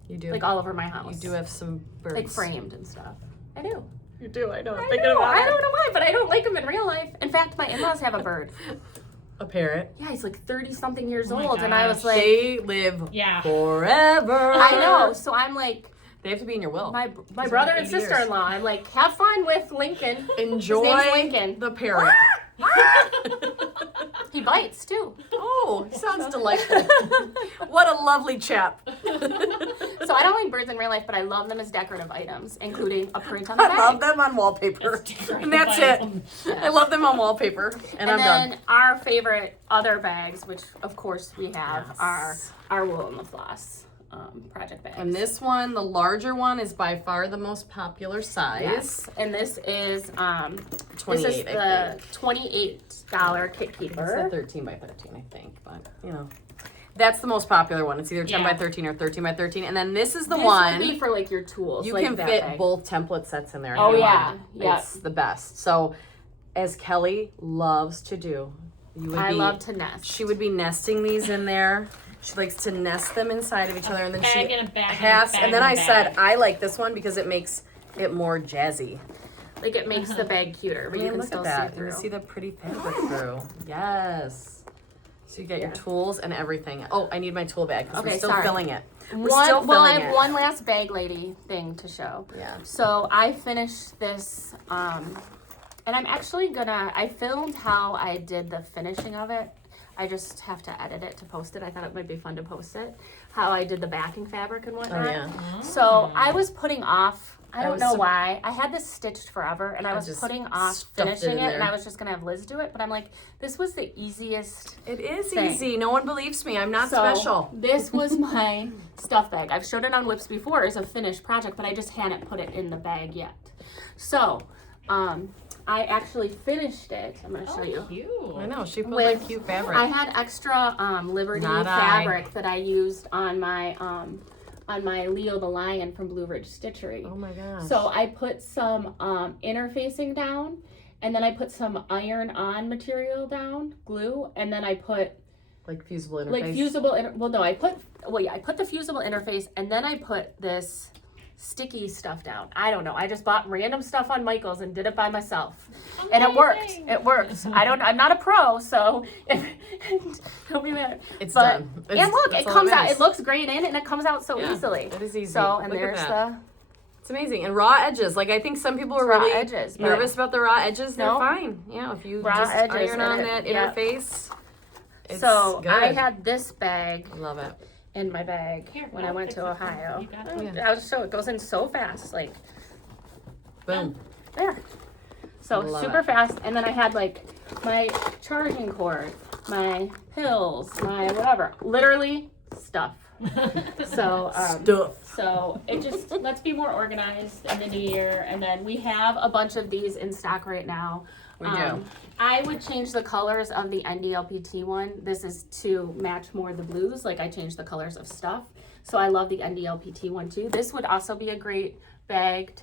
You do. like, all over my house. You do have some birds. Like, framed and stuff. I do. You do. I know. I don't know why, but I don't like them in real life. In fact, my in-laws have a bird. A parrot. Yeah, he's like 30-something years Oh my old, and I was gosh. like, They live forever. I know. So I'm like, They have to be in your will. my brother and 80 years. sister-in-law. I'm like, have fun with Lincoln. Enjoy His name's Lincoln. the parrot. He bites too. Oh, he sounds delightful. What a lovely chap. So I don't like birds in real life, but I love them as decorative items, including a print on the I bag. love them on wallpaper. And that's it. I love them on wallpaper. And I'm then done. our favorite other bags, which of course we have, Yes. are our Wool and the Floss project bags. And this one, the larger one, is by far the most popular size. Yes, and this is 28, this is I the $28 kit It's keeper. the 13 by 13, I think. But, you know. That's the most popular one. It's either 10 by Yeah. 13 or 13 by 13. And then this is the This one. would be for like your tools. You like can that fit bag. both template sets in there. Oh, if you yeah. want. Yeah. It's the best. So, as Kelly loves to do, I love to nest. She would be nesting these in there. She likes to nest them inside of each other, and then Bag she and a bag has. and a And then bag I and a said bag. I like this one because it makes it more jazzy. Like it makes the bag cuter, but you Man, can look still at that. see through. You see the pretty fabric through. Yes. So you get your tools and everything. Oh, I need my tool bag because we're Okay, still sorry. filling it. We're Well, still I filling have it. one last bag lady thing to show. Yeah. So I finished this, and I'm actually gonna, I filmed how I did the finishing of it. I just have to edit it to post it. I thought it might be fun to post it. How I did the backing fabric and whatnot. Oh, yeah. So I was putting off, I don't was know sup- why. I had this stitched forever and I was just putting off stuffed it finishing in it and there. I was just gonna have Liz do it. But I'm like, this was the easiest. It is thing. easy. No one believes me. I'm not So special. this was my stuff bag. I've showed it on Whips before as a finished project, but I just hadn't put it in the bag yet. So, I actually finished it. I'm gonna show you. Cute. I know. She put With- like cute fabric. I had extra Liberty Not I. fabric that I used on my Leo the Lion from Blue Ridge Stitchery. Oh my gosh. So I put some interfacing down, and then I put some iron-on material down, glue, and then I put like fusible interface. like fusible. I put the fusible interface, and then I put this sticky stuff down. I don't know. I just bought random stuff on Michael's and did it by myself, and it worked. Amazing. It worked. I'm not a pro, so don't be mad. It's But- done. And look, That's it all comes that out. matters. It looks great in, and it comes out so Yeah, easily. it is easy. So, and Look at there's that. the It's amazing. And raw edges. Like I think some people are raw really edges, but- nervous about the raw edges. They're No. fine. Yeah, if you Raw just edges iron in on it, that yeah. interface. It's So good. I had this bag Love it. in my bag Here, when I I'll went fix to it for you. Ohio. You got it. Yeah. I'll just show it goes in so fast, like Boom. there. So Love super it. fast, and then I had like my charging cord, my pills, my whatever, literally stuff. So Stuff. So it just let's be more organized in the new year, and then we have a bunch of these in stock right now. We do. I would change the colors of the NDLPT one. This is to match more the blues. Like I changed the colors of stuff. So I love the NDLPT one too. This would also be a great bag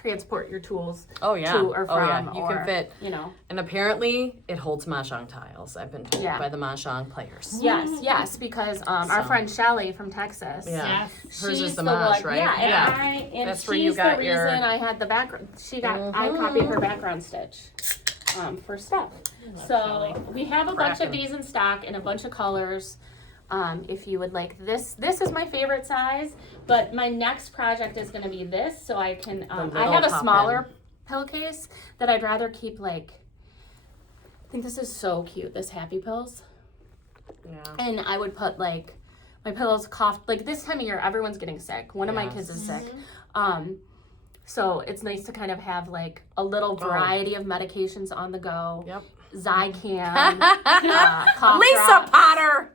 transport your tools Oh yeah. to or Oh from. yeah. You or, can fit. You know. And apparently it holds mahjong tiles. I've been told Yeah. by the mahjong players. Yes, because our friend Shelly from Texas. Yeah. Yes. Hers is She's the mosh, right? Yeah, and That's she's where you got the your- reason I had the background. I copied her background stitch for stuff. So we have a bunch of Cracking. these in stock in a bunch of colors. If you would like this is my favorite size, but my next project is going to be this, so I can. I little have a pop-in. smaller pillowcase that I'd rather keep like. I think this is so cute. This Happy Pills. Yeah. And I would put like my pillows coughed like this time of year everyone's getting sick. One of my kids is sick. So it's nice to kind of have like a little variety of medications on the go. Yep. Zycam, cough Lisa drops. Potter.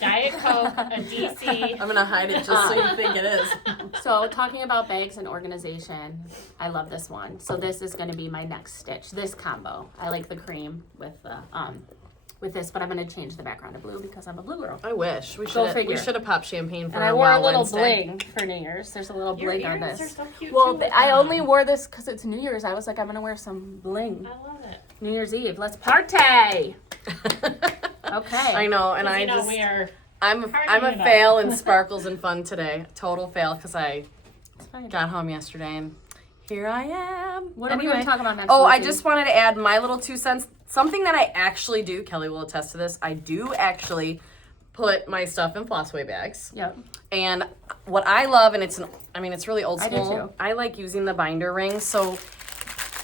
Diet Coke, a DC. I'm gonna hide it just so you think it is. So talking about bags and organization, I love this one. So this is going to be my next stitch. This combo. I like the cream with the with this, but I'm going to change the background to blue because I'm a blue girl. I wish we Go should figure. have popped champagne for And I our wore a Wow little Wednesday. bling for New Year's. There's a little Your bling on earrings this. are so cute Well, too. I only wore this because it's New Year's. I was like, I'm gonna wear some bling. I love it. New Year's Eve. Let's party. Okay. I know, and I You know, just we are I'm a partying it up. fail in sparkles and fun today. Total fail because I It's fine. got home yesterday and here I am. What are we Anyway. gonna talk about next? Oh, I Lucy? just wanted to add my little 2 cents. Something that I actually do, Kelly will attest to this. I do actually put my stuff in Flossaway bags. Yep. And what I love, and it's really old I do school. too. I like using the binder ring. So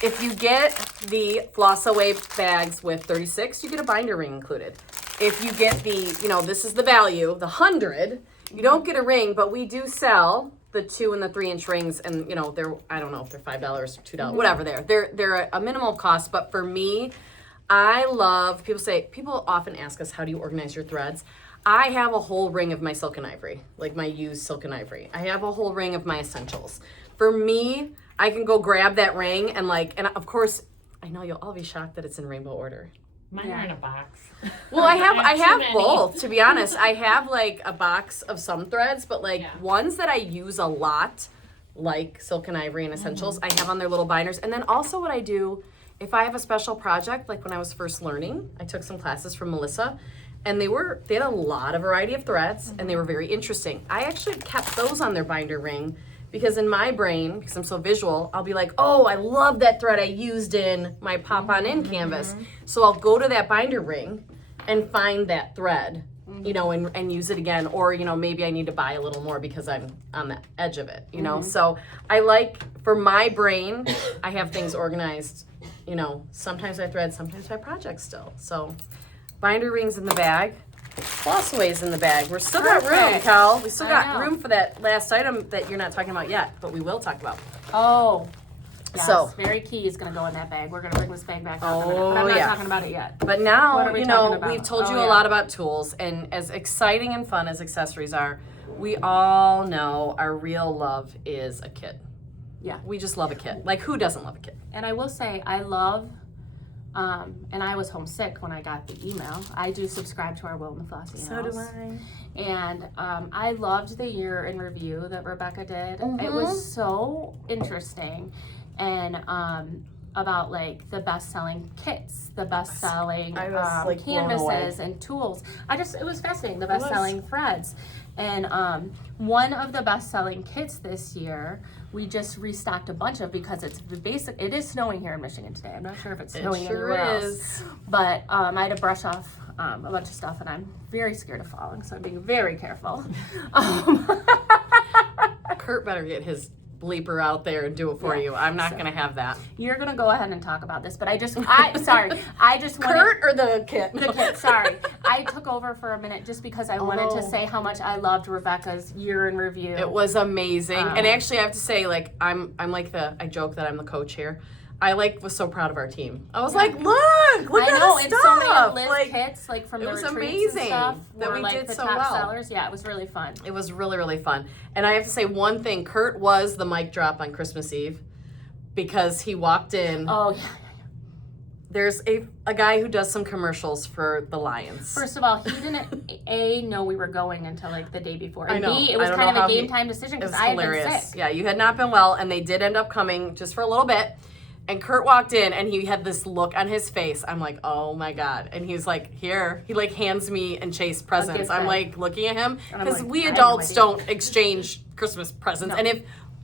if you get the Flossaway bags with 36, you get a binder ring included. If you get the, this is the value, the 100, you don't get a ring, but we do sell the 2 and the 3 inch rings, and they're, I don't know if they're $5 or $2, whatever they're a minimal cost. But for me, I love, people often ask us, how do you organize your threads? I have a whole ring of my silk and ivory, like my used silk and ivory. I have a whole ring of my essentials. For me, I can go grab that ring and of course, I know you'll all be shocked that it's in rainbow order. Mine are in a box. Well, I have too many. both, to be honest. I have like a box of some threads, but ones that I use a lot, like silk and ivory and essentials, I have on their little binders. And then also what I do, if I have a special project, like when I was first learning, I took some classes from Melissa, and they had a lot of variety of threads, and they were very interesting. I actually kept those on their binder ring because in my brain, because I'm so visual, I'll be like, oh, I love that thread I used in my pop-on-in canvas. So I'll go to that binder ring and find that thread, and use it again. Or, maybe I need to buy a little more because I'm on the edge of it, So I like, for my brain, I have things organized, sometimes by thread, sometimes by project still. So binder rings in the bag. Flossaways in the bag. We're still got room, Perfect. Cal. We still I got know. room for that last item that you're not talking about yet, but we will talk about. Oh. Yes, So- very key is gonna go in that bag. We're gonna bring this bag back up in a minute, Oh, but I'm not yeah. talking about it yet. But What now, are we talking about? we've told you Oh, a yeah. lot about tools, and as exciting and fun as accessories are, we all know our real love is a kit. Yeah. We just love a kit. Like, who doesn't love a kit? And I will say, I love, and I was homesick when I got the email. I do subscribe to our Will and the Floss emails. I. And I loved the year in review that Rebecca did. It was so interesting. And about like the best-selling kits, the best-selling I was, like, blown away. canvases and tools. It was fascinating, the best-selling threads. And one of the best-selling kits this year, we just restocked a bunch of because it is snowing here in Michigan today. I'm not sure if it's snowing anywhere else. But I had to brush off a bunch of stuff, and I'm very scared of falling, so I'm being very careful. Kurt better get his bleeper out there and do it for you. I'm not going to have that. You're gonna go ahead and talk about this, but I just wanted Kurt or the kit? the kid. Sorry, I took over for a minute just because I wanted to Oh. say how much I loved Rebecca's year in review. It was amazing. And actually, I have to say, like, I'm like I joke that I'm the coach here. I was so proud of our team. I was like, look I at know, the and stuff. so many of Liz Like, kits, like from it the was retreats amazing and stuff, that were we like did the so top well. sellers. Yeah, it was really fun. It was really, really fun. And I have to say one thing. Kurt was the mic drop on Christmas Eve because he walked in. Oh yeah. there's a guy who does some commercials for the Lions. First of all, he didn't know we were going until like the day before. And I know. B, it was I don't kind know of a how game time decision It because was I had hilarious. been sick. Yeah, you had not been well, and they did end up coming just for a little bit. And Kurt walked in, and he had this look on his face. I'm like, oh my God. And he's like, here. He like hands me and Chase presents. I'm like looking at him because like, we I have adults no idea. don't exchange Christmas presents. No. And if,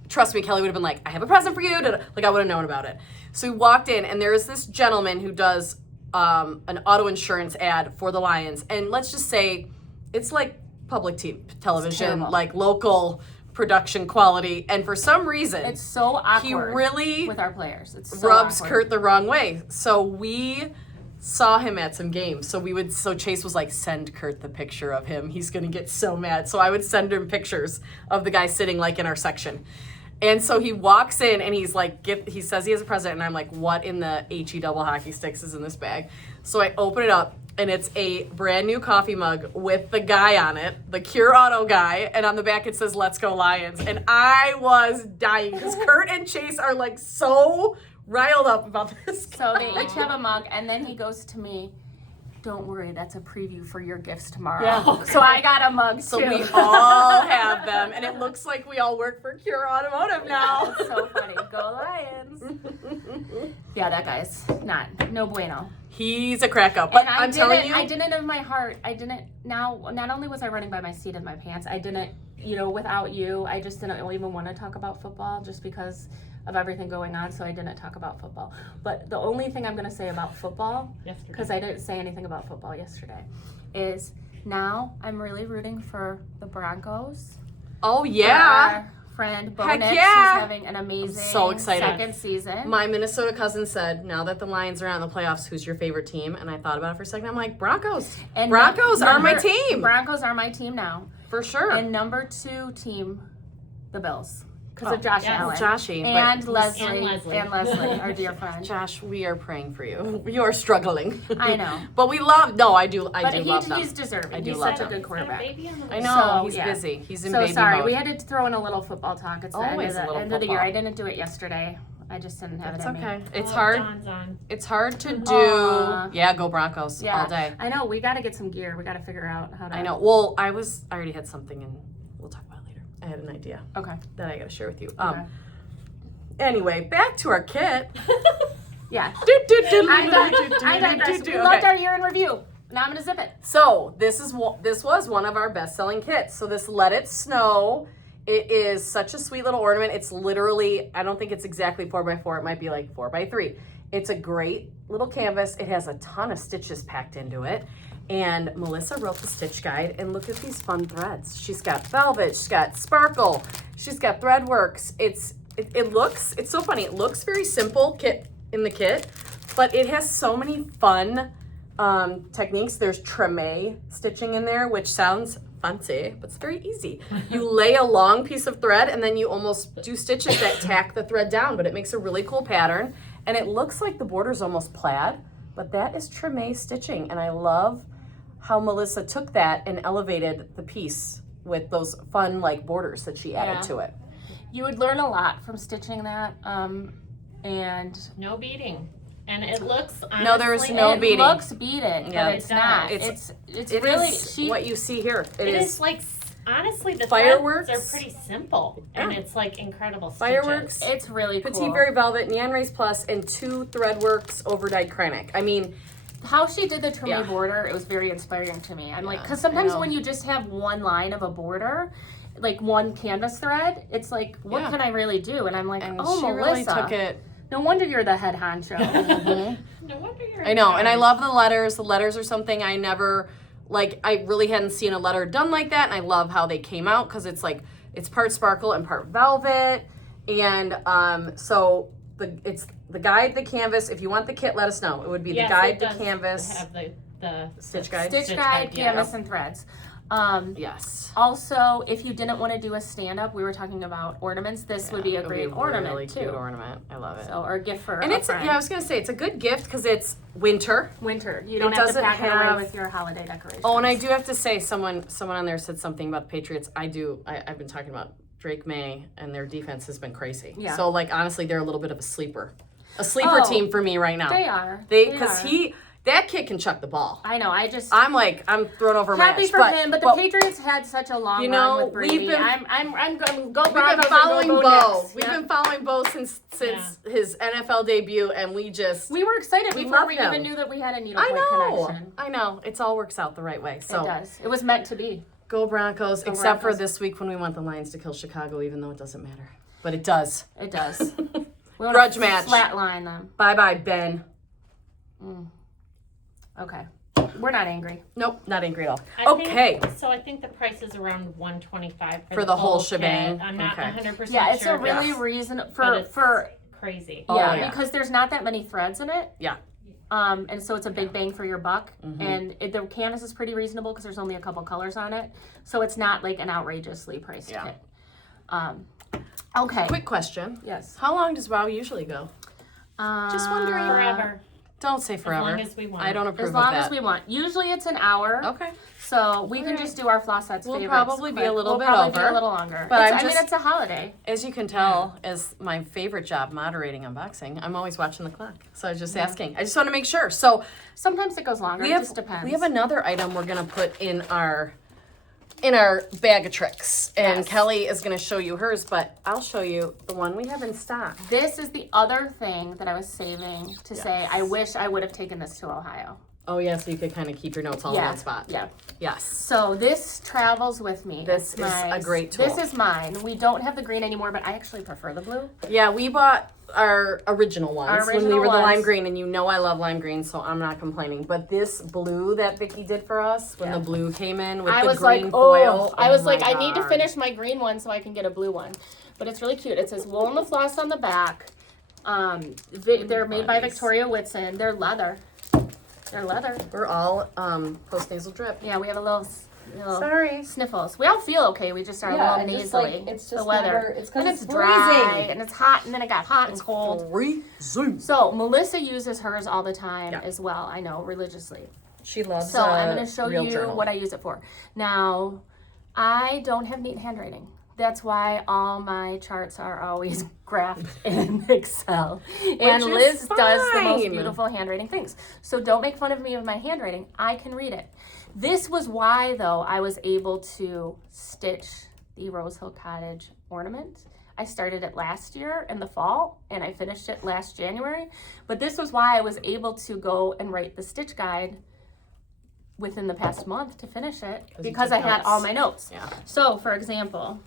trust me, Kelly would have been like, I have a present for you. Like, I would have known about it. So we walked in, and there's this gentleman who does an auto insurance ad for the Lions. And let's just say it's like public television, like local production quality. And for some reason, It's so awkward he really with our players. It's so rubs awkward. Kurt the wrong way. So we saw him at some games. So Chase was like, send Kurt the picture of him. He's going to get so mad. So I would send him pictures of the guy sitting like in our section. And so he walks in and he's like, he says he has a present. And I'm like, what in the HE double hockey sticks is in this bag? So I open it up and it's a brand new coffee mug with the guy on it, the Cure Auto guy. And on the back it says, let's go Lions. And I was dying because Kurt and Chase are like so riled up about this. So they each have a mug, and then he goes to me, don't worry, that's a preview for your gifts tomorrow. Yeah. So I got a mug, So too. we all have them, and it looks like we all work for Cure Automotive now. That's so funny. Go Lions. Yeah, that guy's no bueno. He's a crack up, but And I'm telling you, I didn't of my heart. Not only was I running by my seat of my pants, I didn't, without you, I just didn't even want to talk about football just because of everything going on, so I didn't talk about football. But the only thing I'm going to say about football, because I didn't say anything about football yesterday, is now I'm really rooting for the Broncos. oh yeah, Our friend Bo Heck Nix, yeah. who's having an amazing so excited. second season. My Minnesota cousin said, now that the Lions are out in the playoffs, who's your favorite team? And I thought about it for a second. I'm like, Broncos. And Broncos are my team. Broncos are my team now. For sure. And number 2 team, the Bills. Because of Josh Allen. Joshy. And but Leslie. And Leslie, our dear friend. Josh, we are praying for you. You are struggling. I know. But we love, I do But love them. he's deserving. I do He's love such a them. good quarterback. I know, So, he's yeah. busy. He's in So baby sorry, mode. we had to throw in a little football talk. It's the Always a little end of the year. football. I didn't do it yesterday. I just didn't have It's it in okay. me. It's hard. Dawn's on. It's hard to do. Aw. Yeah, go Broncos Yeah, all day. I know. We got to get some gear. We got to figure out how to. I know. Well, I already had something, and we'll talk about it later. I had an idea Okay. that I got to share with you. Okay. Anyway, back to our kit. Yeah. I I digress. We loved our year in review. Now I'm gonna zip it. So this was one of our best-selling kits. So this Let It Snow. It is such a sweet little ornament. It's literally, I don't think it's exactly 4x4. It might be like 4x3. It's a great little canvas. It has a ton of stitches packed into it. And Melissa wrote the stitch guide, and look at these fun threads. She's got velvet, she's got sparkle, she's got threadworks. It's so funny. It looks very simple in the kit, but it has so many fun techniques. There's treme stitching in there, which sounds fancy, but it's very easy. You lay a long piece of thread and then you almost do stitches that tack the thread down, but it makes a really cool pattern. And it looks like the border's almost plaid, but that is treme stitching. And I love how Melissa took that and elevated the piece with those fun like borders that she added to it. You would learn a lot from stitching that, and No beading. And it looks honestly, No, there is no it beading. looks beaded, Yeah. but it's not. It's- It's It really is she. what you see here. It is like honestly the Fireworks. threads are pretty simple and Yeah. it's like incredible Fireworks. stitches. It's really Petite cool. Very Velvet, Neon Race Plus, and 2 Threadworks overdyed Kreinik. I mean, How she did the treme Yeah. border, it was very inspiring to me. I'm like, Yeah, because I sometimes know. when you just have one line of a border, like one canvas thread, it's like, what Yeah. can I really do? And I'm like, and oh, she Melissa, really took it. no wonder you're the head honcho. No wonder you're I know, and I love the letters. The letters are something I never, I really hadn't seen a letter done like that, and I love how they came out, because it's like, it's part sparkle and part velvet, and so it's the guide, the canvas. If you want the kit, let us know. It would be the guide, the canvas, have the stitch guide. Stitch guide, yeah. canvas, and threads. Yes. Also, if you didn't want to do a stand-up, we were talking about ornaments. This would be a It would great be ornament really too. cute ornament. I love it. So, or a gift for And a it's, friend. I was gonna say, it's a good gift because it's winter. Winter. You don't have to doesn't pack it have- away with your holiday decorations. Oh, and I do have to say, someone on there said something about the Patriots. I've been talking about Drake May, and their defense has been crazy. Yeah. So, honestly, they're a little bit of a sleeper. a sleeper Oh, team for me right now. They are. Because are. that kid can chuck the ball. I know. I'm thrown over my happy for him, but the Patriots had such a long run with Brady. I'm go We've been following Bo. We've been following Bo since his NFL debut, and we were excited before love we him. even knew that we had a Needlepoint connection. I know. It all works out the right way. So it does. It was meant to be. Go Broncos, except for this week when we want the Lions to kill Chicago, even though it doesn't matter. But it does. It does. We Grudge match. Flatline them. Bye-bye, Ben. Okay. We're not angry. Nope, not angry at all. I think the price is around $125 for the whole shebang. Kit. I'm not 100% sure. Yeah, it's a really reason for crazy. Yeah, because there's not that many threads in it. Yeah. And so it's a big bang for your buck. And the canvas is pretty reasonable because there's only a couple colors on it. So it's not like an outrageously priced kit. Okay. Quick question. Yes. How long does WoW usually go? Just wondering. Forever. Don't say forever. As long as we want. I don't approve as long of that. as we want. Usually it's an hour. Okay. So we can just do our Flossette's We'll favorites. probably be a little bit probably over. Be a little longer. But I mean, it's a holiday. As you can tell, as my favorite job moderating unboxing, I'm always watching the clock. So I was just asking. I just want to make sure. So sometimes it goes longer. It just depends. We have another item we're going to put in our bag of tricks. And Kelli is going to show you hers, but I'll show you the one we have in stock. This is the other thing that I was saving to say, I wish I would have taken this to Ohio. Oh, yeah, so you could kind of keep your notes all in one spot. Yeah. Yes. So this travels with me. This is a great tool. This is mine. We don't have the green anymore, but I actually prefer the blue. Yeah, we bought our original ones when we were the lime green, and you know I love lime green, so I'm not complaining. But this blue that Vicky did for us, when the blue came in with the green foil. I was like, I need to finish my green one so I can get a blue one. But it's really cute. It says wool and the floss on the back. They're made by Victoria Whitson. They're leather. They're leather. We're all post-nasal drip. Yeah, we have a little Sorry. sniffles. We all feel okay. We just are a little nasally. It's just the weather. Never, it's because it's dry and it's hot, and then it got hot and cold. Freezing. So Melissa uses hers all the time as well. I know, religiously. She loves. So I'm going to show you journal. what I use it for. Now, I don't have neat handwriting. That's why all my charts are always graphed in Excel. And Liz does the most beautiful handwriting things. So don't make fun of me of my handwriting. I can read it. This was why, though, I was able to stitch the Rose Hill Cottage ornament. I started it last year in the fall, and I finished it last January. But this was why I was able to go and write the stitch guide within the past month to finish it, because I had all my notes. Yeah. So, for example...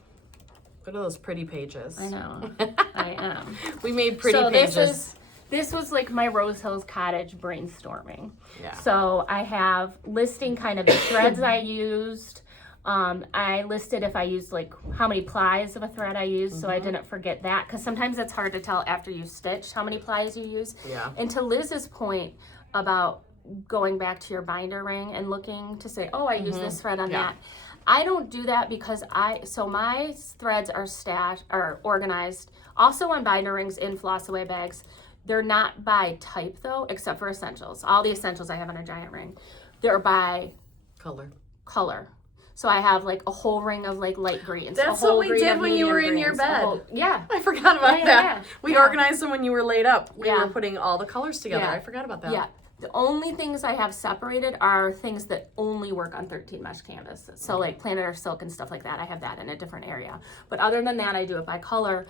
Look at those pretty pages. I know. I am. We made pretty pages. This was like my Rose Hills Cottage brainstorming. Yeah. So I have listing kind of the threads I used. I listed if I used like how many plies of a thread I used, so I didn't forget that, because sometimes it's hard to tell after you stitch how many plies you use. Yeah. And to Liz's point about going back to your binder ring and looking to say, oh, I use this thread on that. I don't do that because my threads are organized also on binder rings in floss away bags. They're not by type though, except for essentials. All the essentials I have on a giant ring. They're by color. So I have like a whole ring of like light greens. That's what we did when you were in your bed. I forgot about that. Yeah. We organized them when you were laid up. We were putting all the colors together. I forgot about that. Yeah. The only things I have separated are things that only work on 13 mesh canvas. So like Planet Earth Silk and stuff like that, I have that in a different area. But other than that, I do it by color.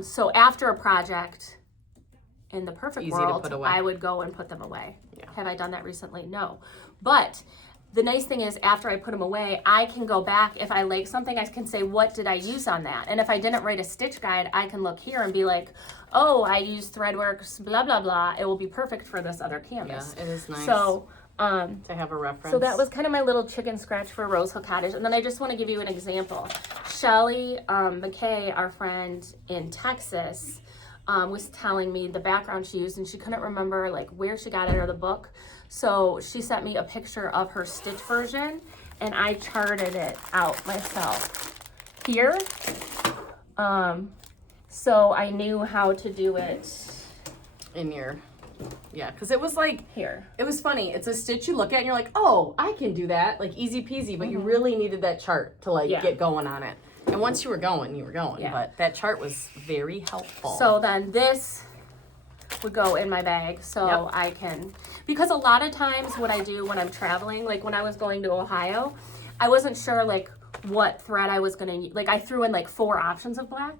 So after a project, in the perfect world, I would go and put them away. Yeah. Have I done that recently? No. But the nice thing is, after I put them away, I can go back. If I like something, I can say, what did I use on that? And if I didn't write a stitch guide, I can look here and be like, oh, I used Threadworks, blah, blah, blah. It will be perfect for this other canvas. Yeah, it is nice. So, to have a reference. So that was kind of my little chicken scratch for Rose Hill Cottage. And then I just want to give you an example. Shelly McKay, our friend in Texas, was telling me the background she used, and she couldn't remember like where she got it or the book. So she sent me a picture of her stitch version, and I charted it out myself here. So I knew how to do it in your, because it was like, here. It was funny. It's a stitch you look at and you're like, oh, I can do that, like easy peasy, but you really needed that chart to like get going on it. And once you were going, but that chart was very helpful. So then this would go in my bag so I can, because a lot of times what I do when I'm traveling, like when I was going to Ohio, I wasn't sure like what thread I was gonna use. Like I threw in like 4 options of black.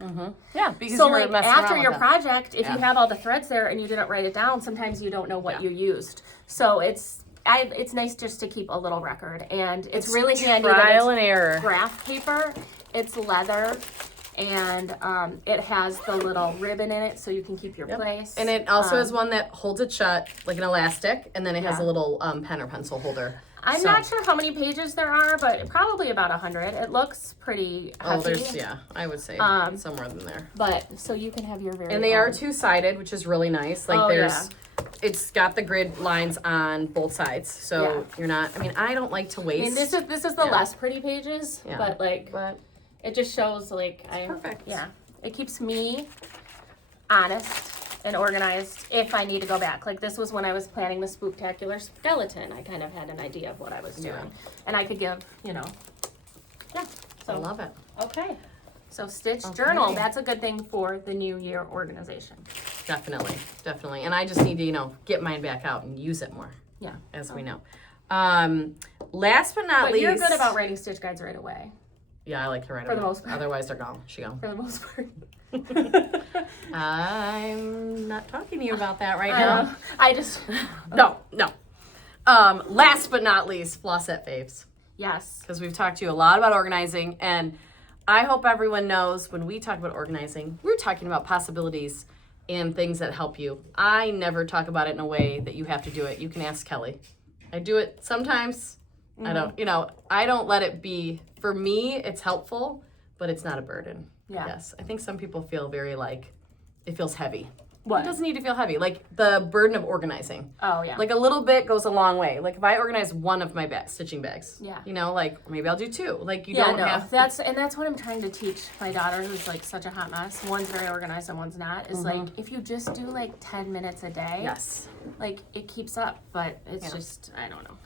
Yeah, because So you were like messing after around your with it. project, if you have all the threads there and you didn't write it down, sometimes you don't know what you used. So it's nice just to keep a little record, and it's really handy that Trial it's and error. graph paper. It's leather, and it has the little ribbon in it so you can keep your place. And it also has one that holds it shut, like an elastic, and then it has a little pen or pencil holder. I'm not sure how many pages there are, but probably about 100. It looks pretty hefty. Oh, there's, I would say somewhere in there. But, so you can have your very And they are own. 2-sided, which is really nice. Like it's got the grid lines on both sides, so you're not, I mean, I don't like to waste. I mean, this is the less pretty pages, but like, it just shows like, perfect. Yeah. It keeps me honest and organized if I need to go back. Like this was when I was planning the Spooktacular skeleton. I kind of had an idea of what I was doing. And I could give, So I love it. Okay. So Stitch Journal, that's a good thing for the new year organization. Definitely. And I just need to, get mine back out and use it more. Yeah. As we know. Last but not least. You're good about writing stitch guides right away. Yeah, I like to write For the most part. Otherwise they're gone. She gone. For the most part. I'm not talking to you about that right now. I just... No. Last but not least, Flossette faves. Yes. Because we've talked to you a lot about organizing, and I hope everyone knows when we talk about organizing, we're talking about possibilities and things that help you. I never talk about it in a way that you have to do it. You can ask Kelli. I do it sometimes. I don't let it be, for me, it's helpful, but it's not a burden. Yeah. Yes. I think some people feel very like, it feels heavy. What? It doesn't need to feel heavy. Like the burden of organizing. Oh, yeah. Like a little bit goes a long way. Like if I organize one of my stitching bags, like maybe I'll do 2. Like you don't have. That's what I'm trying to teach my daughter, who's like such a hot mess. One's very organized and one's not. Is like if you just do like 10 minutes a day. Yes. Like it keeps up, but it's just I don't know.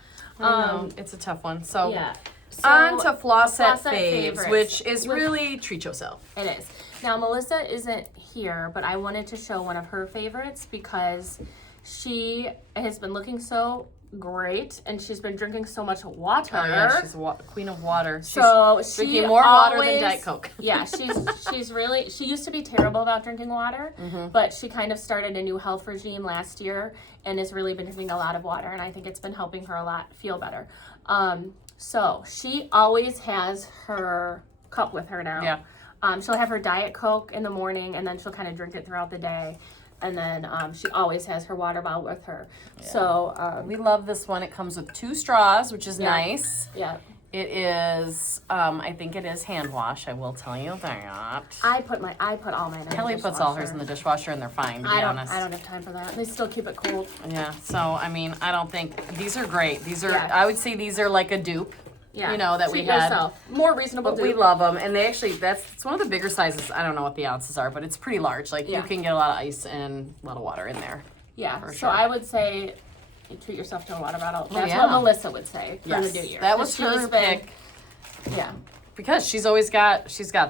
It's a tough one. So yeah. So, on to Flossette faves, favorites, which is really treat yourself. It is. Now, Melissa isn't here, but I wanted to show one of her favorites because she has been looking so great and she's been drinking so much water. Oh, yeah, she's queen of water. She's drinking more water than Diet Coke. Yeah, she used to be terrible about drinking water, but she kind of started a new health regime last year and has really been drinking a lot of water, and I think it's been helping her a lot feel better. So she always has her cup with her now. Yeah. She'll have her Diet Coke in the morning, and then she'll kind of drink it throughout the day. And then she always has her water bottle with her. Yeah. So we love this one. It comes with 2 straws, which is nice. Yeah. It is, I think it is hand wash. I will tell you that. I put all mine in the Kelli puts all hers in the dishwasher, and they're fine, to be honest. I don't have time for that. They still keep it cold. Yeah, so, I mean, I don't think, these are great. These are, I would say these are like a dupe. Yeah. That Treat we had. yourself. More reasonable But dupe. we love them, and they actually, it's one of the bigger sizes. I don't know what the ounces are, but it's pretty large. Like, you can get a lot of ice and a lot of water in there. Yeah, for so sure. I would say treat yourself to a water bottle. That's what Melissa would say for the new year. That was her pick. Yeah. Because she's got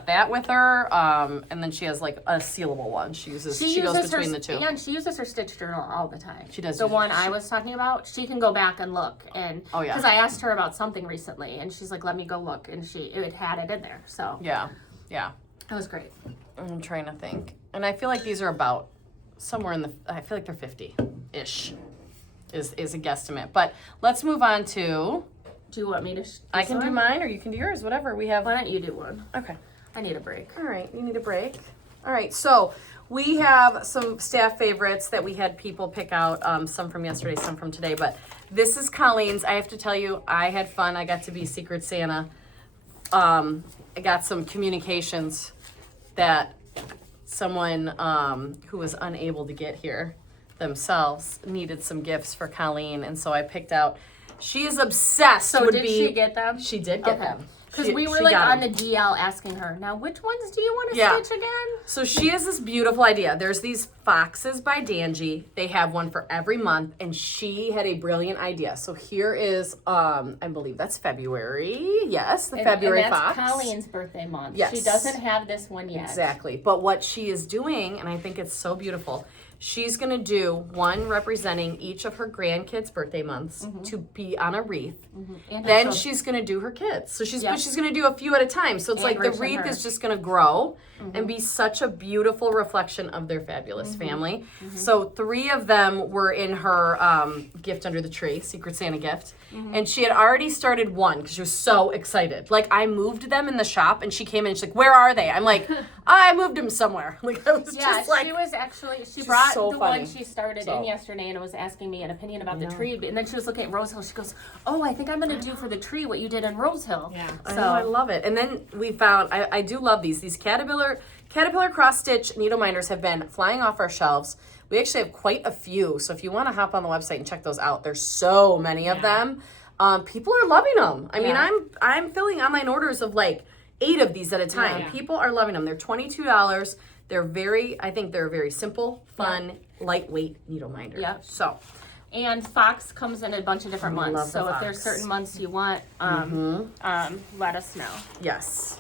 that with her, and then she has like a sealable one. She goes between the 2. Yeah, and she uses her Stitch Journal all the time. She does. The one I was talking about, she can go back and look, and because I asked her about something recently, and she's like, "Let me go look," and it had it in there. So yeah, that was great. I'm trying to think, and I feel like these are about somewhere in the. I feel like they're 50-ish, is a guesstimate. But let's move on to. Do you want me to? I can do mine, or you can do yours. Whatever we have. Why don't you do one? Okay. I need a break. All right, you need a break. All right, so we have some staff favorites that we had people pick out, some from yesterday, some from today, but this is Colleen's. I have to tell you, I had fun. I got to be Secret Santa. I got some communications that someone who was unable to get here themselves needed some gifts for Colleen, and so I picked out. She is obsessed. So did she get them? She did get them. Because we were like on the DL asking her, now which ones do you want to stitch again? So she has this beautiful idea. There's these foxes by Danji. They have one for every month, and she had a brilliant idea. So here is, I believe that's February. Yes, the February and that's fox. Colleen's birthday month. Yes. She doesn't have this one yet. Exactly. But what she is doing, and I think it's so beautiful, She's gonna do one representing each of her grandkids' birthday months to be on a wreath. And Then she's gonna do her kids. So but she's gonna do a few at a time. So it's And like the Rich and wreath her. is just gonna grow and be such a beautiful reflection of their fabulous family. So 3 of them were in her gift under the tree, Secret Santa gift. And she had already started one because she was so excited. Like, I moved them in the shop and she came in and she's like, where are they? I'm like, I moved them somewhere. Like, I was just like, she was actually, she brought so the funny. one she started in yesterday and was asking me an opinion about the tree. And then she was looking at Rose Hill. She goes, oh, I think I'm going to do for the tree what you did in Rose Hill. Yeah. I know, I love it. And then we found, I do love these Caterpillar cross stitch needle minders have been flying off our shelves. We actually have quite a few. So if you want to hop on the website and check those out, there's so many of them. People are loving them. I mean, I'm filling online orders of like 8 of these at a time. Yeah. People are loving them. They're $22. I think they're a very simple, fun, lightweight needle minder. Yeah. So. And Fox comes in a bunch of different months. love the So if there's Fox. certain months you want, let us know. Yes.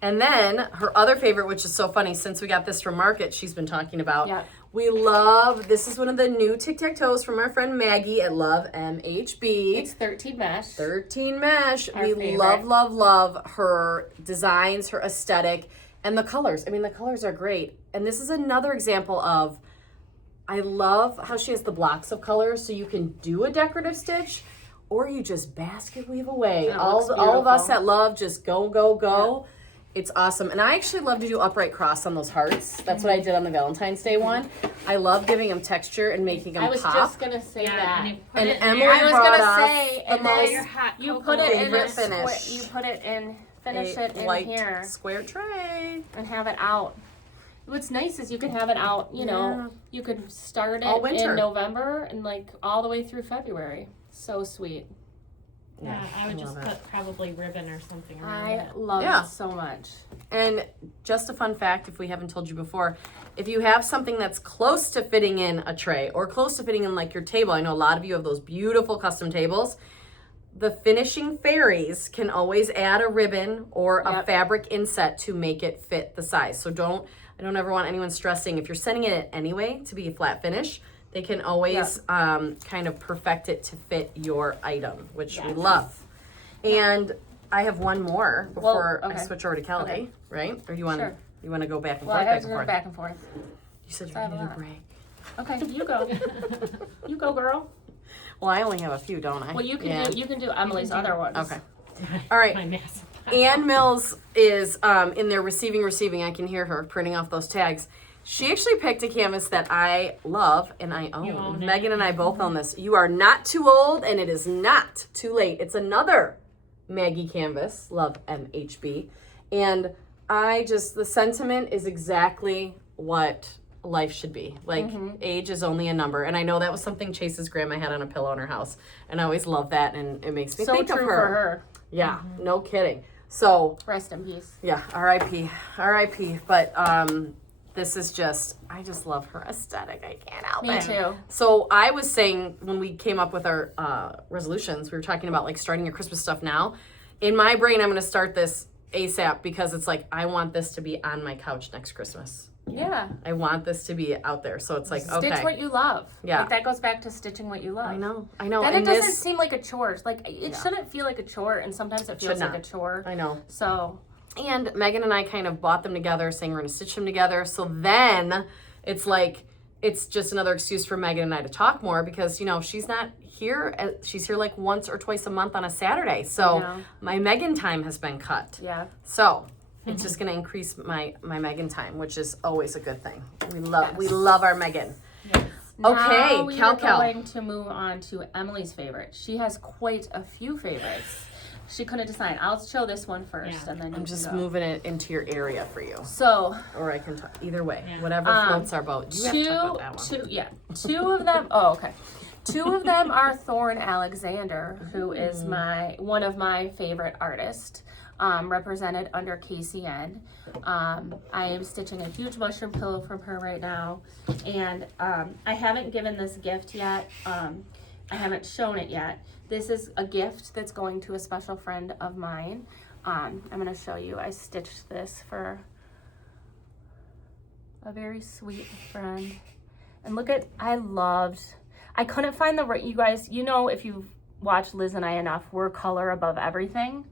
And then her other favorite, which is so funny, since we got this from Market, she's been talking about. Yeah. We love, this is one of the new tic-tac-toes from our friend Maggie at Love MHB. It's 13 mesh. 13 mesh. Our We favorite. love her designs, her aesthetic, and the colors. I mean, the colors are great. And this is another example of, I love how she has the blocks of colors so you can do a decorative stitch or you just basket weave away. It All looks of us beautiful. that love just go. It's awesome. And I actually love to do upright cross on those hearts. That's what I did on the Valentine's Day one. I love giving them texture and making them I was pop. just going to say Yeah, that. and you put And it in Emily there. I was brought gonna us say, the and then most your hot you cocoa put it in favorite a finish. You put it in, finish a it in white here square tray. and have it out. What's nice is you can have it out, Yeah. you could start All it winter. in November and like all the way through February. So sweet. Yeah, I would just love it. put probably ribbon or something around I it. love Yeah. it so much. And just a fun fact, if we haven't told you before, if you have something that's close to fitting in a tray or close to fitting in like your table, I know a lot of you have those beautiful custom tables, the finishing fairies can always add a ribbon or a Yep. fabric inset to make it fit the size. So I don't ever want anyone stressing, if you're sending it anyway to be a flat finish, they can always kind of perfect it to fit your item, which we Yes. love. And I have one more before Well, I okay. switch over to Kelly, Okay. right? Or do you want Sure. to go back and Well, forth? I was going back and forth. You said you I have needed a a lot. break. Okay, you go. You go, girl. Well, I only have a few, don't I? Well, you can Yeah. do Emily's other ones. Okay. All right. My massive Ann Mills is in there receiving. I can hear her printing off those tags. She actually picked a canvas that I love and I own. You own it. Megan and I both own this. You are not too old and it is not too late. It's another Maggie canvas, Love MHB. And the sentiment is exactly what life should be. Like, age is only a number. And I know that was something Chase's grandma had on a pillow in her house. And I always love that and it makes me So think true of for her. Yeah, no kidding. So, Rest in peace. yeah, R.I.P. But this is I just love her aesthetic. I can't help Me it. too. So I was saying when we came up with our resolutions, we were talking about like starting your Christmas stuff now. In my brain, I'm going to start this ASAP because it's like, I want this to be on my couch next Christmas. Yeah. I want this to be out there. So it's like, Stitch okay. what you love. Yeah. Like that goes back to stitching what you love. I know. Then And it doesn't this, seem like a chore. Like it shouldn't feel like a chore, and sometimes it feels should like a not. chore. I know. So And Megan and I kind of bought them together, saying we're going to stitch them together. So then it's like, it's just another excuse for Megan and I to talk more because, she's not here. She's here like once or twice a month on a Saturday. So know. my Megan time has been cut. yeah. So it's just going to increase my Megan time, which is always a good thing. We love our Megan. Yes. Okay, Now we Cal. are going to move on to Emily's favorite. She has quite a few favorites. She couldn't decide. I'll show this one first, Yeah. and then I'm just moving it into your area for you. So Or I can talk either way. Yeah. Whatever floats our boat. You have to talk about that one. two of them. Oh, okay. Two of them are Thorne Alexander, who is one of my favorite artists, represented under KCN. I am stitching a huge mushroom pillow from her right now, and I haven't given this gift yet. I haven't shown it yet. This is a gift that's going to a special friend of mine. I'm going to show you. I stitched this for a very sweet friend. And look at, I couldn't find the right, you guys, you know, if you've watched Liz and I enough, we're color above everything.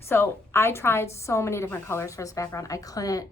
So I tried so many different colors for this background. I couldn't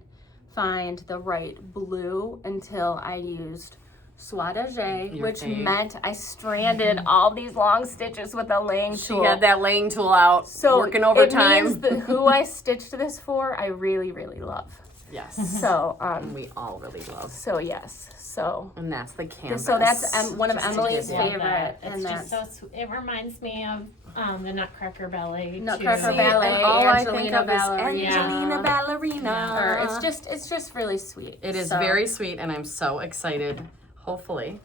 find the right blue until I used Soie d'Agé, which meant I stranded all these long stitches with a laying tool. She had that laying tool out, so working overtime. It means that who I stitched this for, I really, really love. Yes. So, we all really love. So yes, so. And that's the canvas. So that's one of Just to Emily's give you- favorite. It's just so sweet. It reminds me of the Nutcracker Ballet. Nutcracker too. Ballet, and all I think Angelina of is Ballerina. Angelina Ballerina. Or it's just really sweet. It is So- very sweet, and I'm so excited. Hopefully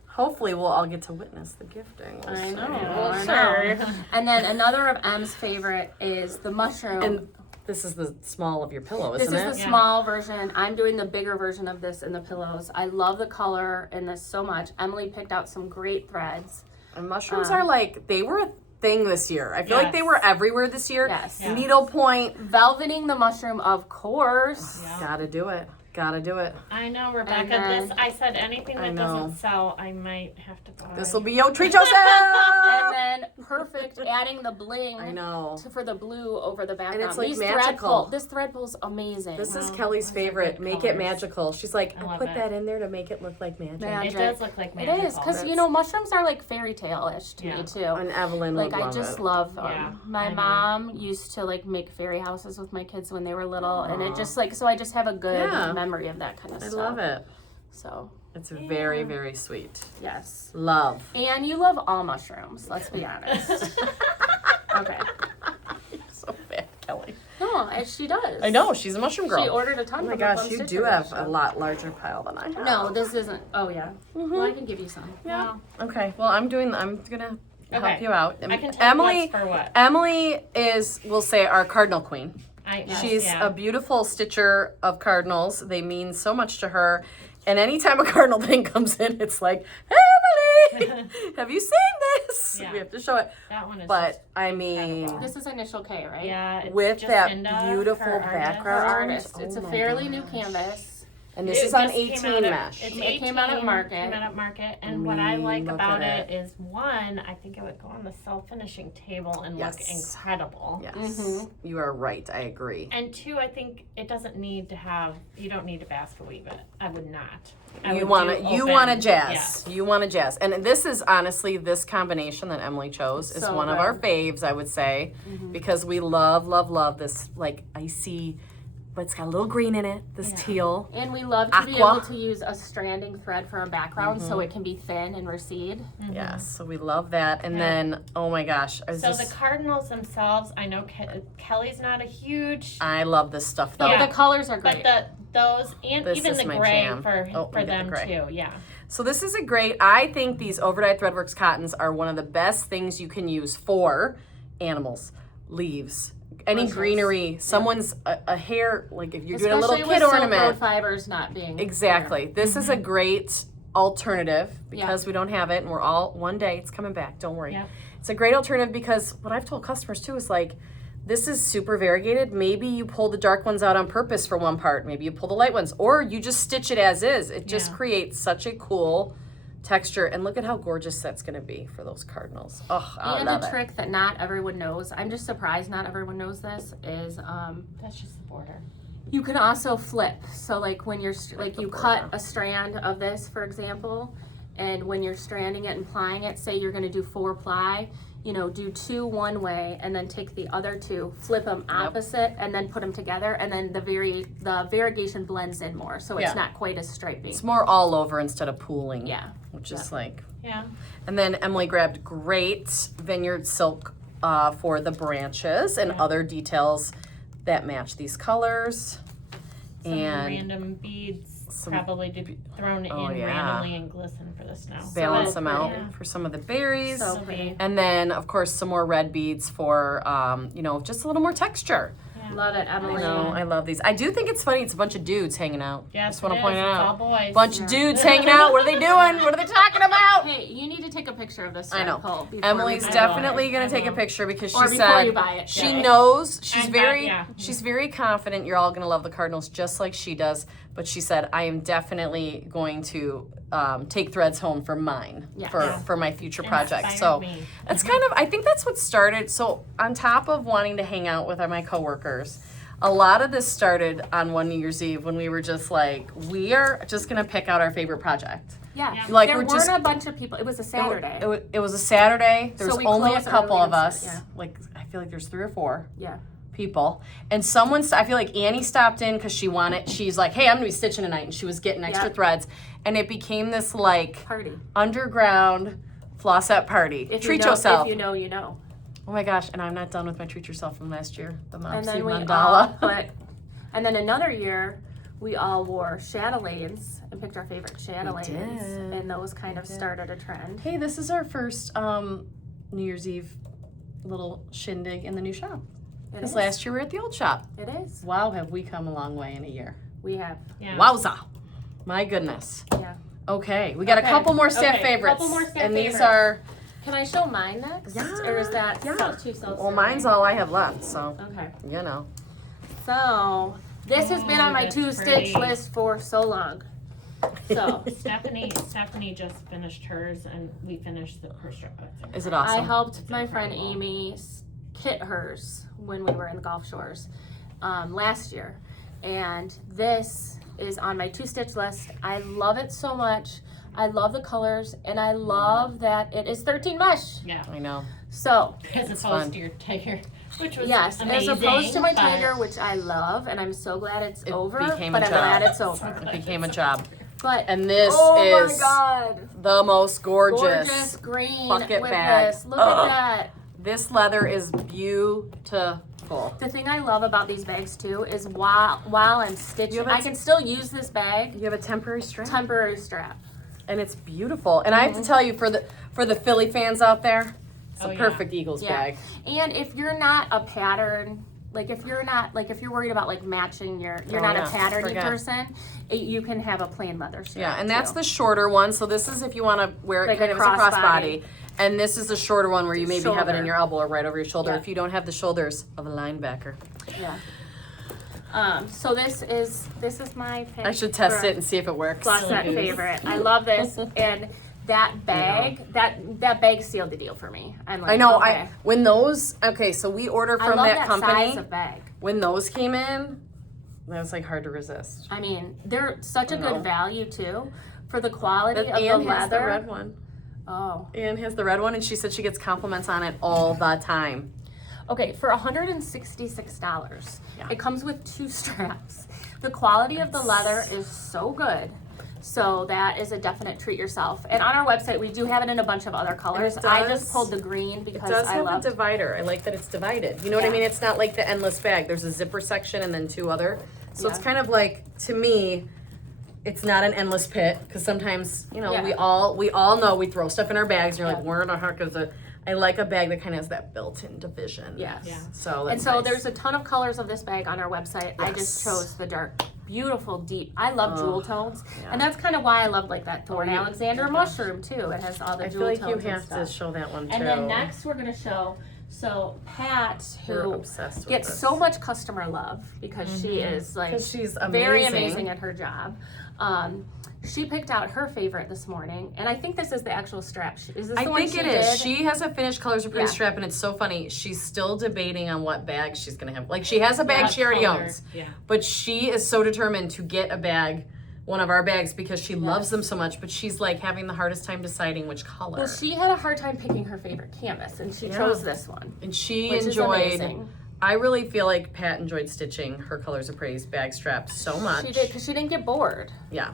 we'll all get to witness the gifting. We'll I see. know. Well, I sure. know. And then another of Em's favorite is the mushroom. And this is the small of your pillow, isn't This it? is the small version. I'm doing the bigger version of this in the pillows. I love the color in this so much. Emily picked out some great threads. And mushrooms are like, they were a thing this year. I feel like they Yes. were everywhere this year. Yes. Yeah. Needlepoint. Velveting the mushroom, of course. Yeah. Gotta do it. Gotta do it. I know, Rebecca. then- I said anything I that know. doesn't sell, I might have to buy. This will be your treat yourself. And then perfect adding the bling I know. for the blue over the background. it's, like, These magical. This thread pull's amazing. This is Wow. Kelly's Those are favorite. good Make it colors. magical. She's like, I I love put it. that in there to make it look like magic. Magic. It does look like It magical. is, because you know mushrooms are like fairy tale-ish to me Yeah. too. And Evelyn Like would I love just it. love them. Yeah, My I know. mom used to like make fairy houses with my kids when they were little, and it just like so I just have a good Yeah. memory of that kind of I stuff. love it. So It's very, very sweet. yes, Love. and you love all mushrooms. Let's be honest. Okay. You're so fat, Kelly. No, she does. I know, she's a mushroom girl. She ordered a ton. Oh my from the gosh, Plum you Stitcher do have a shop. lot larger pile than I have. No, this isn't. Oh yeah. Well, I can give you some. Yeah. Okay. Well, I'm gonna help Okay. you out. I can tell Emily. what's for what. Emily is, we'll say, our cardinal queen. She's yeah. a beautiful stitcher of cardinals. They mean so much to her. And anytime a cardinal thing comes in, it's like, Emily, have you seen this? Yeah. We have to show it. That one is But I mean, incredible. This is initial K, right? yeah, it's with just that Jacinda, beautiful her artist. Her background. artist. Oh It's a my fairly new gosh. canvas. and this It is on just came 18 out of- mesh. It's It 18, came out at market. Came out at market, and what I like Look about at it is one, I think it would go on the self-finishing table and Yes. look incredible. Yes, Mhm. you are right. I agree. And two, I think it doesn't need to have. You don't need to basket weave it. I would not. I You would want do to, you open. want to jazz. Yeah. You want to jazz. And this is honestly, this combination that Emily chose is So one of good. our faves, I would say, because we love, love, love this like icy, but it's got a little green in it. This teal. And we love to be Aqua. able to use a stranding thread for a background so it can be thin and recede. Yes, so we love that. And Yeah. then, oh my gosh, I was So just, the cardinals themselves, I know Kelly's not a huge, I love this stuff though. But Yeah. the colors are great. but those and This even is the my gray jam. for Oh, we get the them gray. too. Yeah. So this is a great, I think these overdyed Threadworks cottons are one of the best things you can use for animals, leaves, any Bushes. greenery, someone's a hair, like if you're doing a Especially little with kid Silk Road ornament. fibers not being Exactly. This is a great alternative because Yeah. we don't have it and we're all, one day it's coming back, don't worry. Yeah. It's a great alternative because what I've told customers too is like, this is super variegated. Maybe you pull the dark ones out on purpose for one part. Maybe you pull the light ones or you just stitch it as is. It just Yeah. creates such a cool texture. And look at how gorgeous that's going to be for those cardinals. Oh, I And love a it. trick that not everyone knows, I'm just surprised not everyone knows this, is That's just the border. you can also flip. So like when you're, like the you cut a strand of this, for example, and when you're stranding it and plying it, say you're gonna do 4 ply, you know, do 2 one way and then take the other 2, flip them opposite and then put them together and then the variegation blends in more. So it's Yeah. not quite as stripy. It's more all over instead of pooling. Yeah. Which is like, Yeah. and then Emily grabbed great vineyard silk for the branches and other details that match these colors. Some And random beads some probably thrown Oh, in yeah. randomly and glisten for the snow. balance So them out yeah. for some of the berries. So pretty. And then, of course, some more red beads for, you know, just a little more texture. Love it, Emily. No, I love these. I do think it's funny. It's a bunch of dudes hanging out. Yes, Just want it to is. point it It's out. all boys. Bunch of dudes hanging out. What are they doing? What are they talking about? Hey, you need to take a picture of this I know. pole before Emily's we buy it. definitely going I to take a will. picture because Or she before said you buy it. she Yeah. knows she's And very yeah. she's very confident you're all going to love the Cardinals just like she does. But she said I am definitely going to take threads home for mine, Yes. for my future projects. So me. it's kind of, I think that's what started. So on top of wanting to hang out with my coworkers, a lot of this started on one New Year's Eve when we were just like, we are just gonna pick out our favorite project. Yeah. Yeah. Like there we're weren't just a bunch of people. It was a Saturday. It was a Saturday. There So was we only a closed couple early of and us. stuff, Like I feel like there's 3 or 4 Yeah. people, and I feel like Annie stopped in because she's like, hey, I'm gonna be stitching tonight, and she was getting extra Yep. threads, and it became this like Party. underground Flossette party. If Treat you know, yourself. If you know, you know. Oh my gosh, and I'm not done with my treat yourself from last year. The And Mopsy then we all mandala. and then another year, we all wore chatelaines and picked our favorite chatelaines, did. and those kind of started a trend. Hey, this is our first New Year's Eve little shindig in the new shop. It Because is. last year we were at the old shop. It is. Wow, have we come a long way in a year. We have. Yeah. Wowza. My goodness. Yeah. Okay, we got a Okay. couple more staff Okay, favorites. couple more staff and these favorites. are, Can I show mine next? Yeah, Or is that yeah. too self-serving? well, mine's all I have left, so, Okay. you know. So, this has been on my that's 2-stitch pretty. list for so long. So, Stephanie just finished hers, and we finished her strip. Is it I awesome? helped my It's friend incredible. Amy kit hers when we were in the Gulf Shores last year. And this is on my 2-stitch list. I love it so much. I love the colors, and I love that it is 13 mesh. Yeah, I know. So, as It's opposed fun. to your tiger, which was yes, amazing, as opposed to my but- tiger, which I love, and I'm so glad it's It over, became but a I'm job. glad it's over. It became a job. But, And this oh is my God. the most Gorgeous green bucket with bag. this. Look Ugh. at that. This leather is beautiful. The thing I love about these bags too is while I'm stitching, You have a I can still use this bag, You have a temporary strap. temporary strap. And it's beautiful. And I have to tell you, for the Philly fans out there, it's Oh, a yeah. perfect Eagles Yeah. bag. And if you're not a pattern, like if you're worried about like matching you're Oh, not yeah. a patterny Forget. person, you can have a plain leather strap. Yeah, and that's too. the shorter one. So this is if you want to wear it Like kind a of as a crossbody. crossbody. And this is the shorter one where you maybe have it in Shoulder. your elbow or right over your shoulder Yeah. if you don't have the shoulders of a linebacker. Yeah. So this is my pick. I should test for it and see if it works. Flossette Really good. favorite. I love this, and that bag, that bag sealed the deal for me. I'm like, I know. okay. So we order I from love that company. size of bag. When those came in, that was like hard to resist. I mean, they're such a I know. good value too, for the quality of the Anne has the leather. red one. Oh, Anne has the red one, and she said she gets compliments on it all the time. okay. For $166, Yeah. it comes with 2 straps. The quality of the leather is so good. So that is a definite treat yourself. And on our website, we do have it in a bunch of other colors. it I does- just pulled the green It because does I have love a divider. I like that it's divided. You know what I Yeah. mean? It's not like the endless bag. There's a zipper section and then 2 other. So it's Yeah. kind of like, to me, it's not an endless pit because sometimes, you know, Yeah. we all know we throw stuff in our bags. And you're like, Yeah. where in the heck is it? I like a bag that kind of has that built-in division. Yes. Yeah. So that's And so nice. there's a ton of colors of this bag on our website. I just Yes. chose the dark, beautiful, deep. I love jewel tones, yeah. and that's kind of why I love like that Thorn you- Alexander oh gosh. mushroom too. It has all the I jewel feel like tones you and have to stuff. show that one too. And then next we're gonna show Pat, We're who obsessed with gets this. so much customer love because she is like 'Cause she's very amazing. amazing at her job. She picked out her favorite this morning, and I think this is the actual strap. Is this I the one think she it is. did? She has a finished Colors of Pretty Yeah. strap, and it's so funny. She's still debating on what bag she's gonna have. Like she has a bag What she already color? owns, Yeah. but she is so determined to get a bag, one of our bags, because she loves Yes. them so much. But she's like having the hardest time deciding which color. Well, she had a hard time picking her favorite canvas, and she Yeah. chose this one. and she Which is enjoyed. amazing. I really feel like Pat enjoyed stitching her Colors of Pretty's bag strap so much. She did because she didn't get bored. Yeah.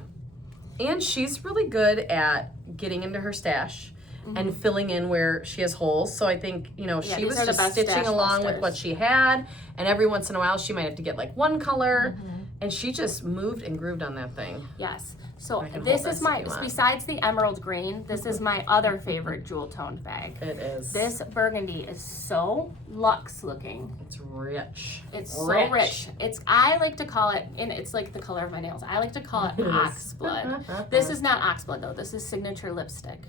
And she's really good at getting into her stash and filling in where she has holes. So I think, you know, Yeah, she these was are the just best stitching stash along with busters. what she had. And every once in a while, she might have to get like one color. And she just moved and grooved on that thing. Yes. So I can this hold is this my, if you want. besides the emerald green, this is my other favorite jewel toned bag. It is. This burgundy is so luxe looking. It's rich. It's so rich. I like to call it, and it's like the color of my nails. I like to call it It is. oxblood. This is not oxblood though. This is signature lipstick.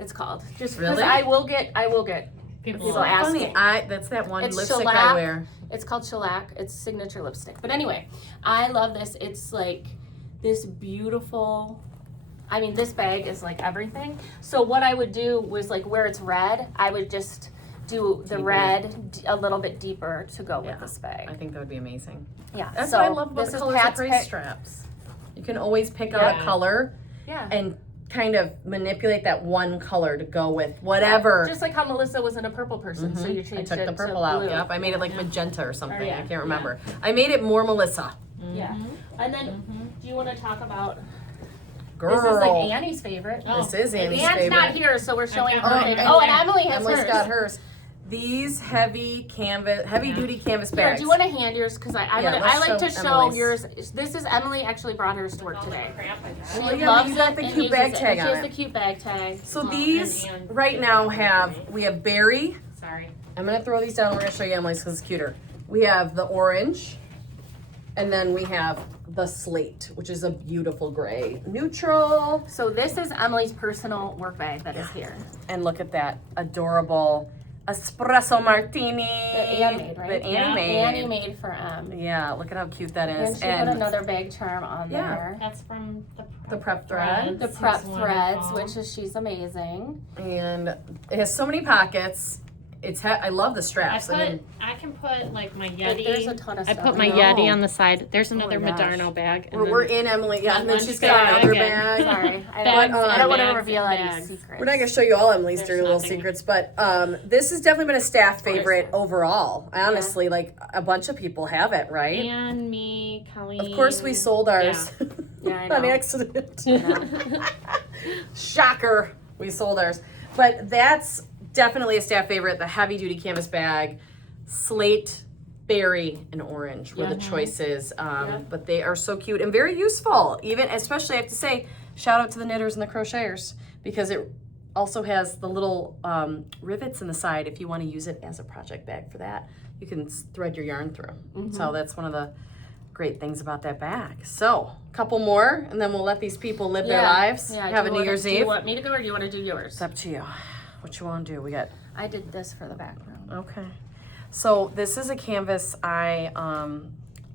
It's called. Just because Really? I will get people ask Funny, me. that's that one It's lipstick shellac. I wear. It's called shellac. It's signature lipstick. But anyway, I love this. It's like this beautiful. I mean, this bag is like everything. So what I would do was like where it's red, I would just do the red a little bit deeper to go with this bag. I think that would be amazing. Yeah. That's so what I love about this the is colors of Pat's Grace pick. straps. You can always pick out a color and kind of manipulate that one color to go with whatever. Just like how Melissa wasn't a purple person, so you changed I took it the purple to out. blue. Yep, I made it like magenta or something. yeah. I can't remember. I made it more Melissa. Yeah. And then, do you want to talk about? Girl. This is like Annie's favorite. This is Annie's Anne's favorite. not here, so we're showing her. got And, hers. and Emily has Emily's hers. got hers. These heavy duty canvas Here, bags. do you want to hand yours? Because I let's like to show show Emily's. yours. This is Emily actually brought hers to work today. She Well, yeah, loves you got it the and cute uses bag it. tag She on has it. the cute bag tag. So these right now we have berry. Sorry. I'm gonna throw these down. We're gonna show you Emily's because it's cuter. We have the orange, and then we have the slate, which is a beautiful gray. Neutral. So this is Emily's personal work bag that is here. And look at that adorable espresso martini. That Anne made, right? That Annie made. Annie made for Yeah, look at how cute that And is. she put another bag charm on there. That's from The prep thread. The She's prep threads, wonderful. which is she's amazing. And it has so many pockets. I love the straps. I can put like my Yeti. There's a ton of I stuff. put my I know. Yeti on the side. There's another my gosh. Madarno bag. And we're then- in Emily. Yeah, and then One she's got bag another and- bag. Sorry, I Bags don't want to and reveal any bags. secrets. We're not gonna show you all Emily's There's dirty little nothing. secrets, but this has definitely been a staff favorite overall. Honestly, like a bunch of people have it, right? And me, Kelly. Of course, we sold ours Yeah, I on know. accident. Yeah. Shocker, we sold ours. But that's definitely a staff favorite. The heavy duty canvas bag, slate, berry, and orange were the choices. But they are so cute and very useful. Even especially, I have to say, shout out to the knitters and the crocheters because it also has the little rivets in the side if you want to use it as a project bag for that. You can thread your yarn through. So that's one of the great things about that bag. So, a couple more, and then we'll let these people live their lives. Yeah, Have a New Year's Do Eve. you want me to go or do you want to do yours? It's up to you. What you want to do? We got. I did this for the background. Okay. So this is a canvas I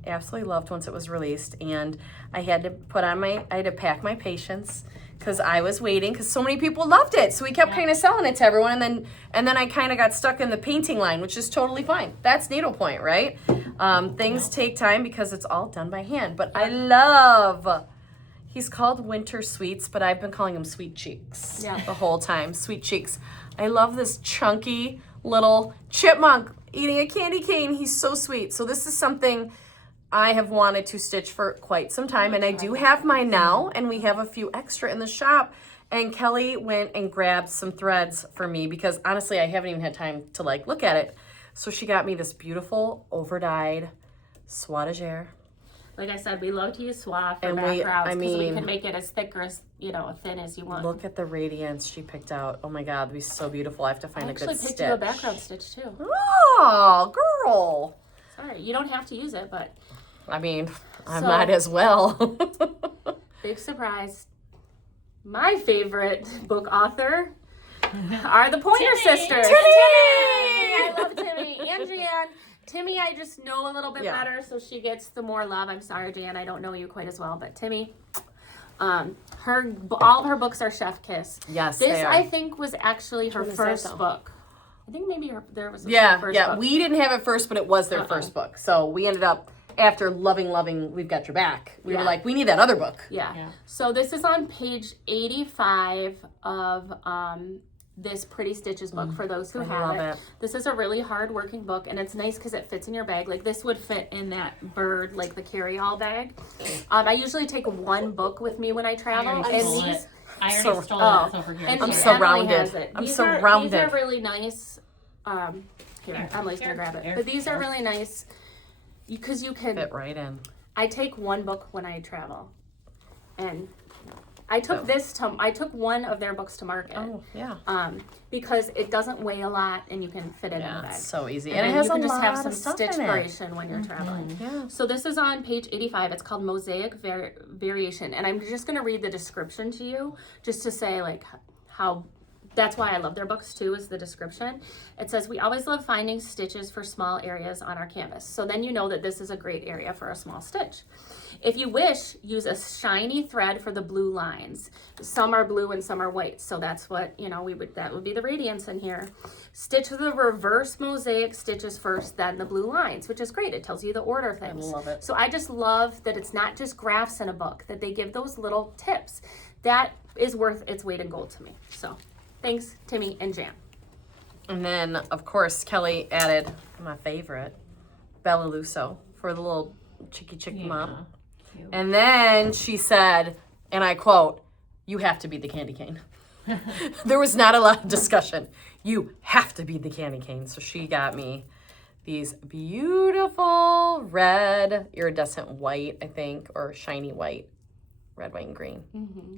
absolutely loved once it was released, and I had to pack my patience because I was waiting because so many people loved it. So we kept kind of selling it to everyone, and then I kind of got stuck in the painting line, which is totally fine. That's Needlepoint, right? Things take time because it's all done by hand. But I love. He's called Winter Sweets, but I've been calling him Sweet Cheeks the whole time. Sweet Cheeks. I love this chunky little chipmunk eating a candy cane. He's so sweet. So this is something I have wanted to stitch for quite some time, and I do have mine now, and we have a few extra in the shop. And Kelly went and grabbed some threads for me because honestly, I haven't even had time to look at it. So she got me this beautiful over-dyed Swatagere. Like I said, we love to use swath for And backgrounds because we mean, can make it as thick or as thin as you want. Look at the radiance she picked out. Oh my God, it'd be so beautiful. I have to find I a good actually stitch. picked you a background stitch too. Oh, girl. Sorry, you don't have to use it, but I mean, I So- might as well. big surprise. My favorite book author are the Pointer Sisters. I love Timmy and Jan. Timmy, I just know a little bit better, so she gets the more love. I'm sorry, Jan, I don't know you quite as well, but Timmy, all of her books are Chef Kiss. Yes, This they are. I think was actually her one is that, first though? book. I think maybe there was a Yeah, first yeah. book. We didn't have it first, but it was their first book. So we ended up, after loving We've Got Your Back, we were like, we need that other book. Yeah. So this is on page 85 of this Pretty Stitches book for those who have love it. This is a really hard working book, and it's nice because it fits in your bag. Like this would fit in that bird, like the carry-all bag. I usually take one book with me when I travel, I already stole it. It's over here. and I'm Emily surrounded. has it. I'm These surrounded. Are really nice. Here, Emily's gonna grab it. But these are really nice because you can. Fit right in. I take one book when I travel, and I took I took one of their books to market. Oh, yeah. Because it doesn't weigh a lot and you can fit it in the bag. It's so easy. And And it then has you can a just lot have some of stuff stitch in it. variation when you're traveling. Yeah. So this is on page 85. It's called Mosaic Variation. And I'm just going to read the description to you just to say like how that's why I love their books too, is the description. It says, we always love finding stitches for small areas on our canvas. So then you know that this is a great area for a small stitch. If you wish, use a shiny thread for the blue lines. Some are blue and some are white. So that's what, that would be the radiance in here. Stitch the reverse mosaic stitches first, then the blue lines, which is great. It tells you the order of things. I love it. So I just love that it's not just graphs in a book, that they give those little tips. That is worth its weight in gold to me. So thanks, Timmy and Jan. And then, of course, Kelly added my favorite, Bella Lusso, for the little chicky mom. Cute. And then she said, and I quote, "You have to be the candy cane." There was not a lot of discussion. You have to be the candy cane. So she got me these beautiful red, iridescent white, I think, or shiny white, red, white, and green.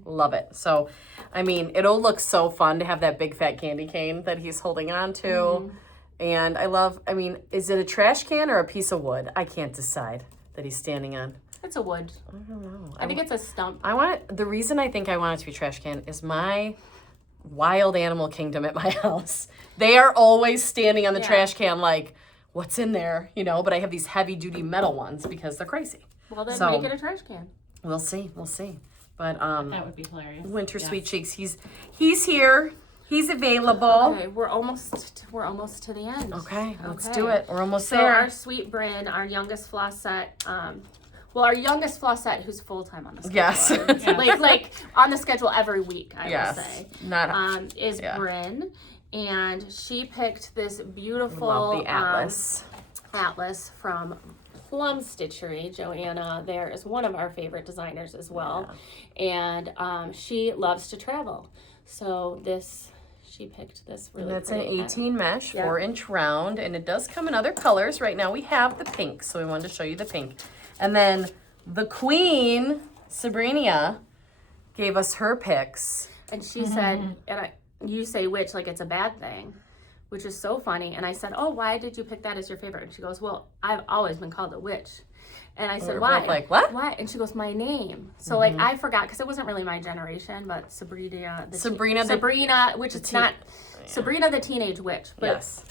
Love it. So, I mean, it'll look so fun to have that big fat candy cane that he's holding on to. And I mean, is it a trash can or a piece of wood? I can't decide that he's standing on. It's a wood. I don't know. I think it's a stump. The reason I think I want it to be trash can is my wild animal kingdom at my house. They are always standing on the trash can like, what's in there, But I have these heavy duty metal ones because they're crazy. Well, then So- make it a trash can. We'll see. But That would be hilarious. Winter Yes. Sweet Cheeks, he's here. He's available. Okay, we're almost to the end. Okay, let's Okay. do it. We're almost So there. our sweet Bryn, our youngest Flossette, our youngest Flossette who's full time on the schedule. Yes. like on the schedule every week, I Yes. would say. Not Is yeah. Bryn, and she picked this beautiful love the atlas. Atlas from Plum Stitchery. Joanna there is one of our favorite designers as well, and she loves to travel. So she picked this really. And that's an pretty 18 mesh, Yep. 4-inch round, and it does come in other colors. Right now we have the pink, so we wanted to show you the pink. And then the queen, Sabrina, gave us her picks. And she said, you say which, like it's a bad thing, which is so funny. And I said, oh, why did you pick that as your favorite? And she goes, well, I've always been called a witch. And I said, We're why? both like, what? Why? And she goes, my name. So like I forgot, because it wasn't really my generation, but Sabrina, which it's not, Sabrina the Teenage Witch. But Yes.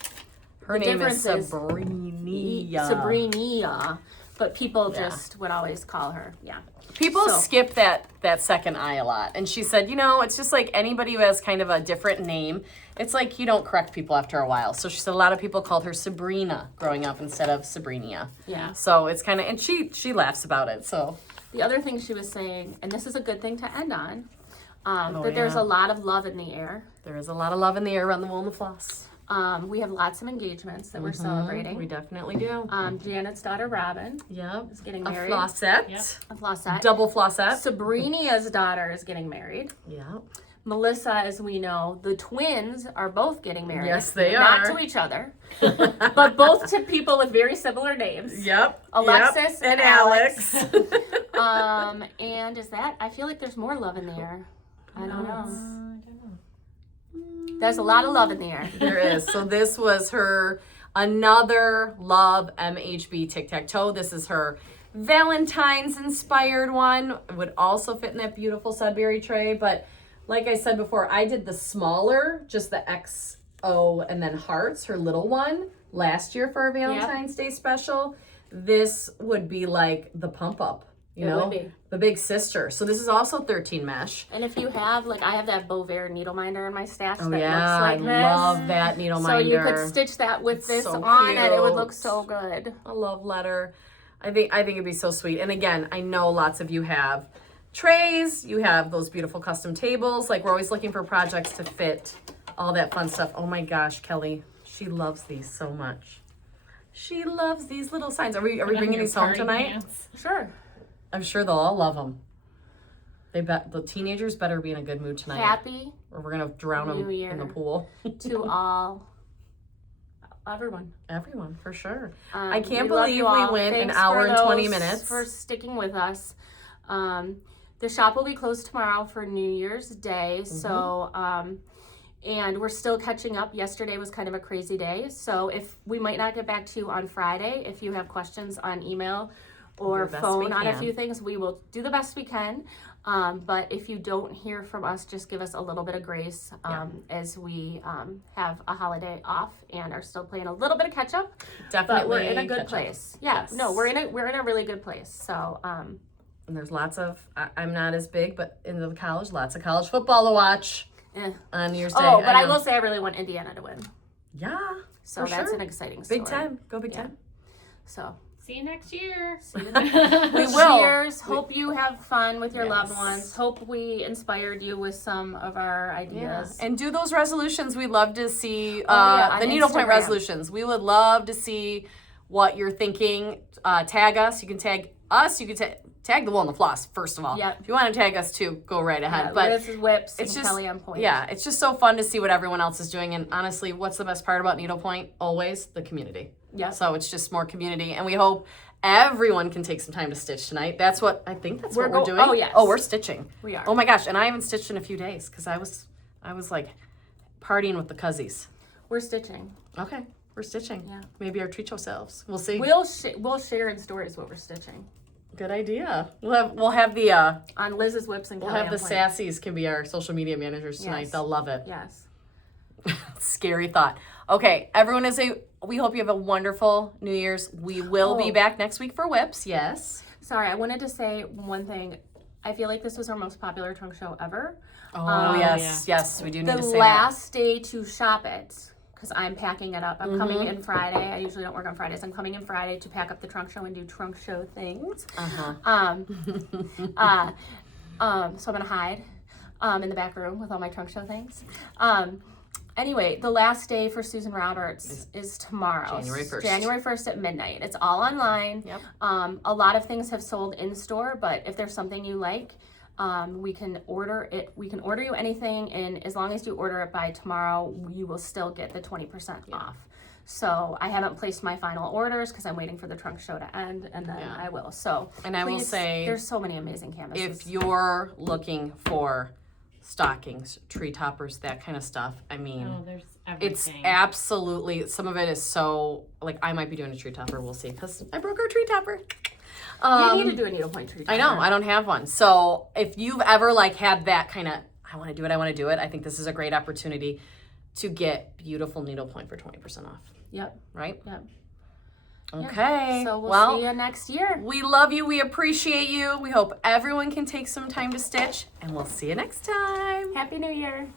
Her name is difference is Sabrina. Sabrina. But people just would always call her, People skip that second I a lot. And she said, it's just like anybody who has kind of a different name. It's like you don't correct people after a while. So she said a lot of people called her Sabrina growing up instead of Sabrina. Yeah. So it's kind of, and she laughs about it. So The other thing she was saying, and this is a good thing to end on, that there's a lot of love in the air. there is a lot of love in the air around the Wool and the Floss. We have lots of engagements that we're celebrating. We definitely do. Janet's daughter Robin Yep. is getting A married. Flossette. Yep. A Flossette. Double Flossette. Sabrina's daughter is getting married. Yep. Melissa, as we know, the twins are both getting married. Yes, they Not are. to each other, but both to people with very similar names. Yep. Alexis Yep. and Alex. And is that? I feel like there's more love in the air. I don't know. There's a lot of love in the air. There is. So this was her another Love MHB tic-tac-toe. This is her Valentine's inspired one. It would also fit in that beautiful Sudbury tray. But like I said before, I did the smaller, just the XO and then hearts, her little one, last year for our Valentine's Day special. This would be like the pump up. You It know, would be. the big sister. So this is also 13 mesh. And if you have, like, I have that Bovair needle minder in my stash Oh that yeah, looks like this. I love that needle So minder. you could stitch that with this so on it. It would look cute. so good. A love letter. I think it'd be so sweet. And again, I know lots of you have trays, you have those beautiful custom tables. Like we're always looking for projects to fit all that fun stuff. Oh my gosh, Kelly, she loves these so much. She loves these little signs. Are we bringing these home tonight? Sure. I'm sure they'll all love them. The teenagers better be in a good mood tonight, Happy or we're gonna drown them New Year. in the pool. to everyone. Everyone, for sure. Um, I can't we love believe you we all. went an Thanks hour for and 20 those minutes. for sticking with us. The shop will be closed tomorrow for New Year's Day. Mm-hmm. So, and we're still catching up. Yesterday was kind of a crazy day. So if we might not get back to you on Friday, if you have questions on email or the best phone we on a can. few things. We will do the best we can. But if you don't hear from us, just give us a little bit of grace as we have a holiday off and are still playing a little bit of catch up. Definitely, But we're in a good catch up. place. Yeah, Yes. no, we're in a really good place. So And there's lots of, I'm not as big, but in the college, lots of college football to watch on New Year's Day. but I know. will say I really want Indiana to win. Yeah, So for that's sure. an exciting story. Big time. Go Big Time. So See you next year. We will. cheers. Hope you have fun with your loved Yes. ones. Hope we inspired you with some of our ideas. And do those resolutions. We'd love to see on the Needlepoint Instagram. resolutions. We would love to see what you're thinking. Tag us. You can tag us. You can tag the one in the floss, first of all. Yep. If you want to tag us too, go right ahead. Yeah, but Liz is whips it's and just, Kelli on point. yeah, it's just so fun to see what everyone else is doing. And honestly, what's the best part about Needlepoint? Always the community. Yeah. So it's just more community. And we hope everyone can take some time to stitch tonight. That's what I think that's what we're doing. Oh, yes. Oh, we're stitching. We are. Oh my gosh. And I haven't stitched in a few days because I was like partying with the cuzzies. We're stitching. Okay. We're stitching. Yeah. Maybe our treat ourselves. We'll see. We'll share in stories what we're stitching. Good idea. We'll have the On Liz's whips and we'll Kelli have on the point. sassies can be our social media managers tonight. Yes. They'll love it. Yes. Scary thought. Okay, everyone we hope you have a wonderful New Year's. We will be back next week for whips. Yes. Sorry, I wanted to say one thing. I feel like this was our most popular trunk show ever. Oh yes, we do need The to say last day to shop it, because I'm packing it up. I'm coming in Friday. I usually don't work on Fridays. I'm coming in Friday to pack up the trunk show and do trunk show things. that. So I'm gonna hide in the back room with all my trunk show things. Anyway, the last day for Susan Roberts is tomorrow. January 1st. January 1st at midnight. It's all online. Yep. A lot of things have sold in store, but if there's something you like, we can order it. We can order you anything, and as long as you order it by tomorrow, you will still get the 20% off. So I haven't placed my final orders because I'm waiting for the trunk show to end, and then I will. So And I will say, there's so many amazing canvases. if you're looking for stockings, tree toppers, that kind of stuff, I mean, Oh, there's it's everything. absolutely, some of it is so, like, I might be doing a tree topper, we'll see, because I broke our tree topper. You need to do a needlepoint tree. I know, I don't have one. So if you've ever, like, had that kind of, I want to do it, I think this is a great opportunity to get beautiful needlepoint for 20% off, Yep. right? Yep. Okay. So we'll see you next year. We love you. We appreciate you. We hope everyone can take some time to stitch, and we'll see you next time. Happy New Year.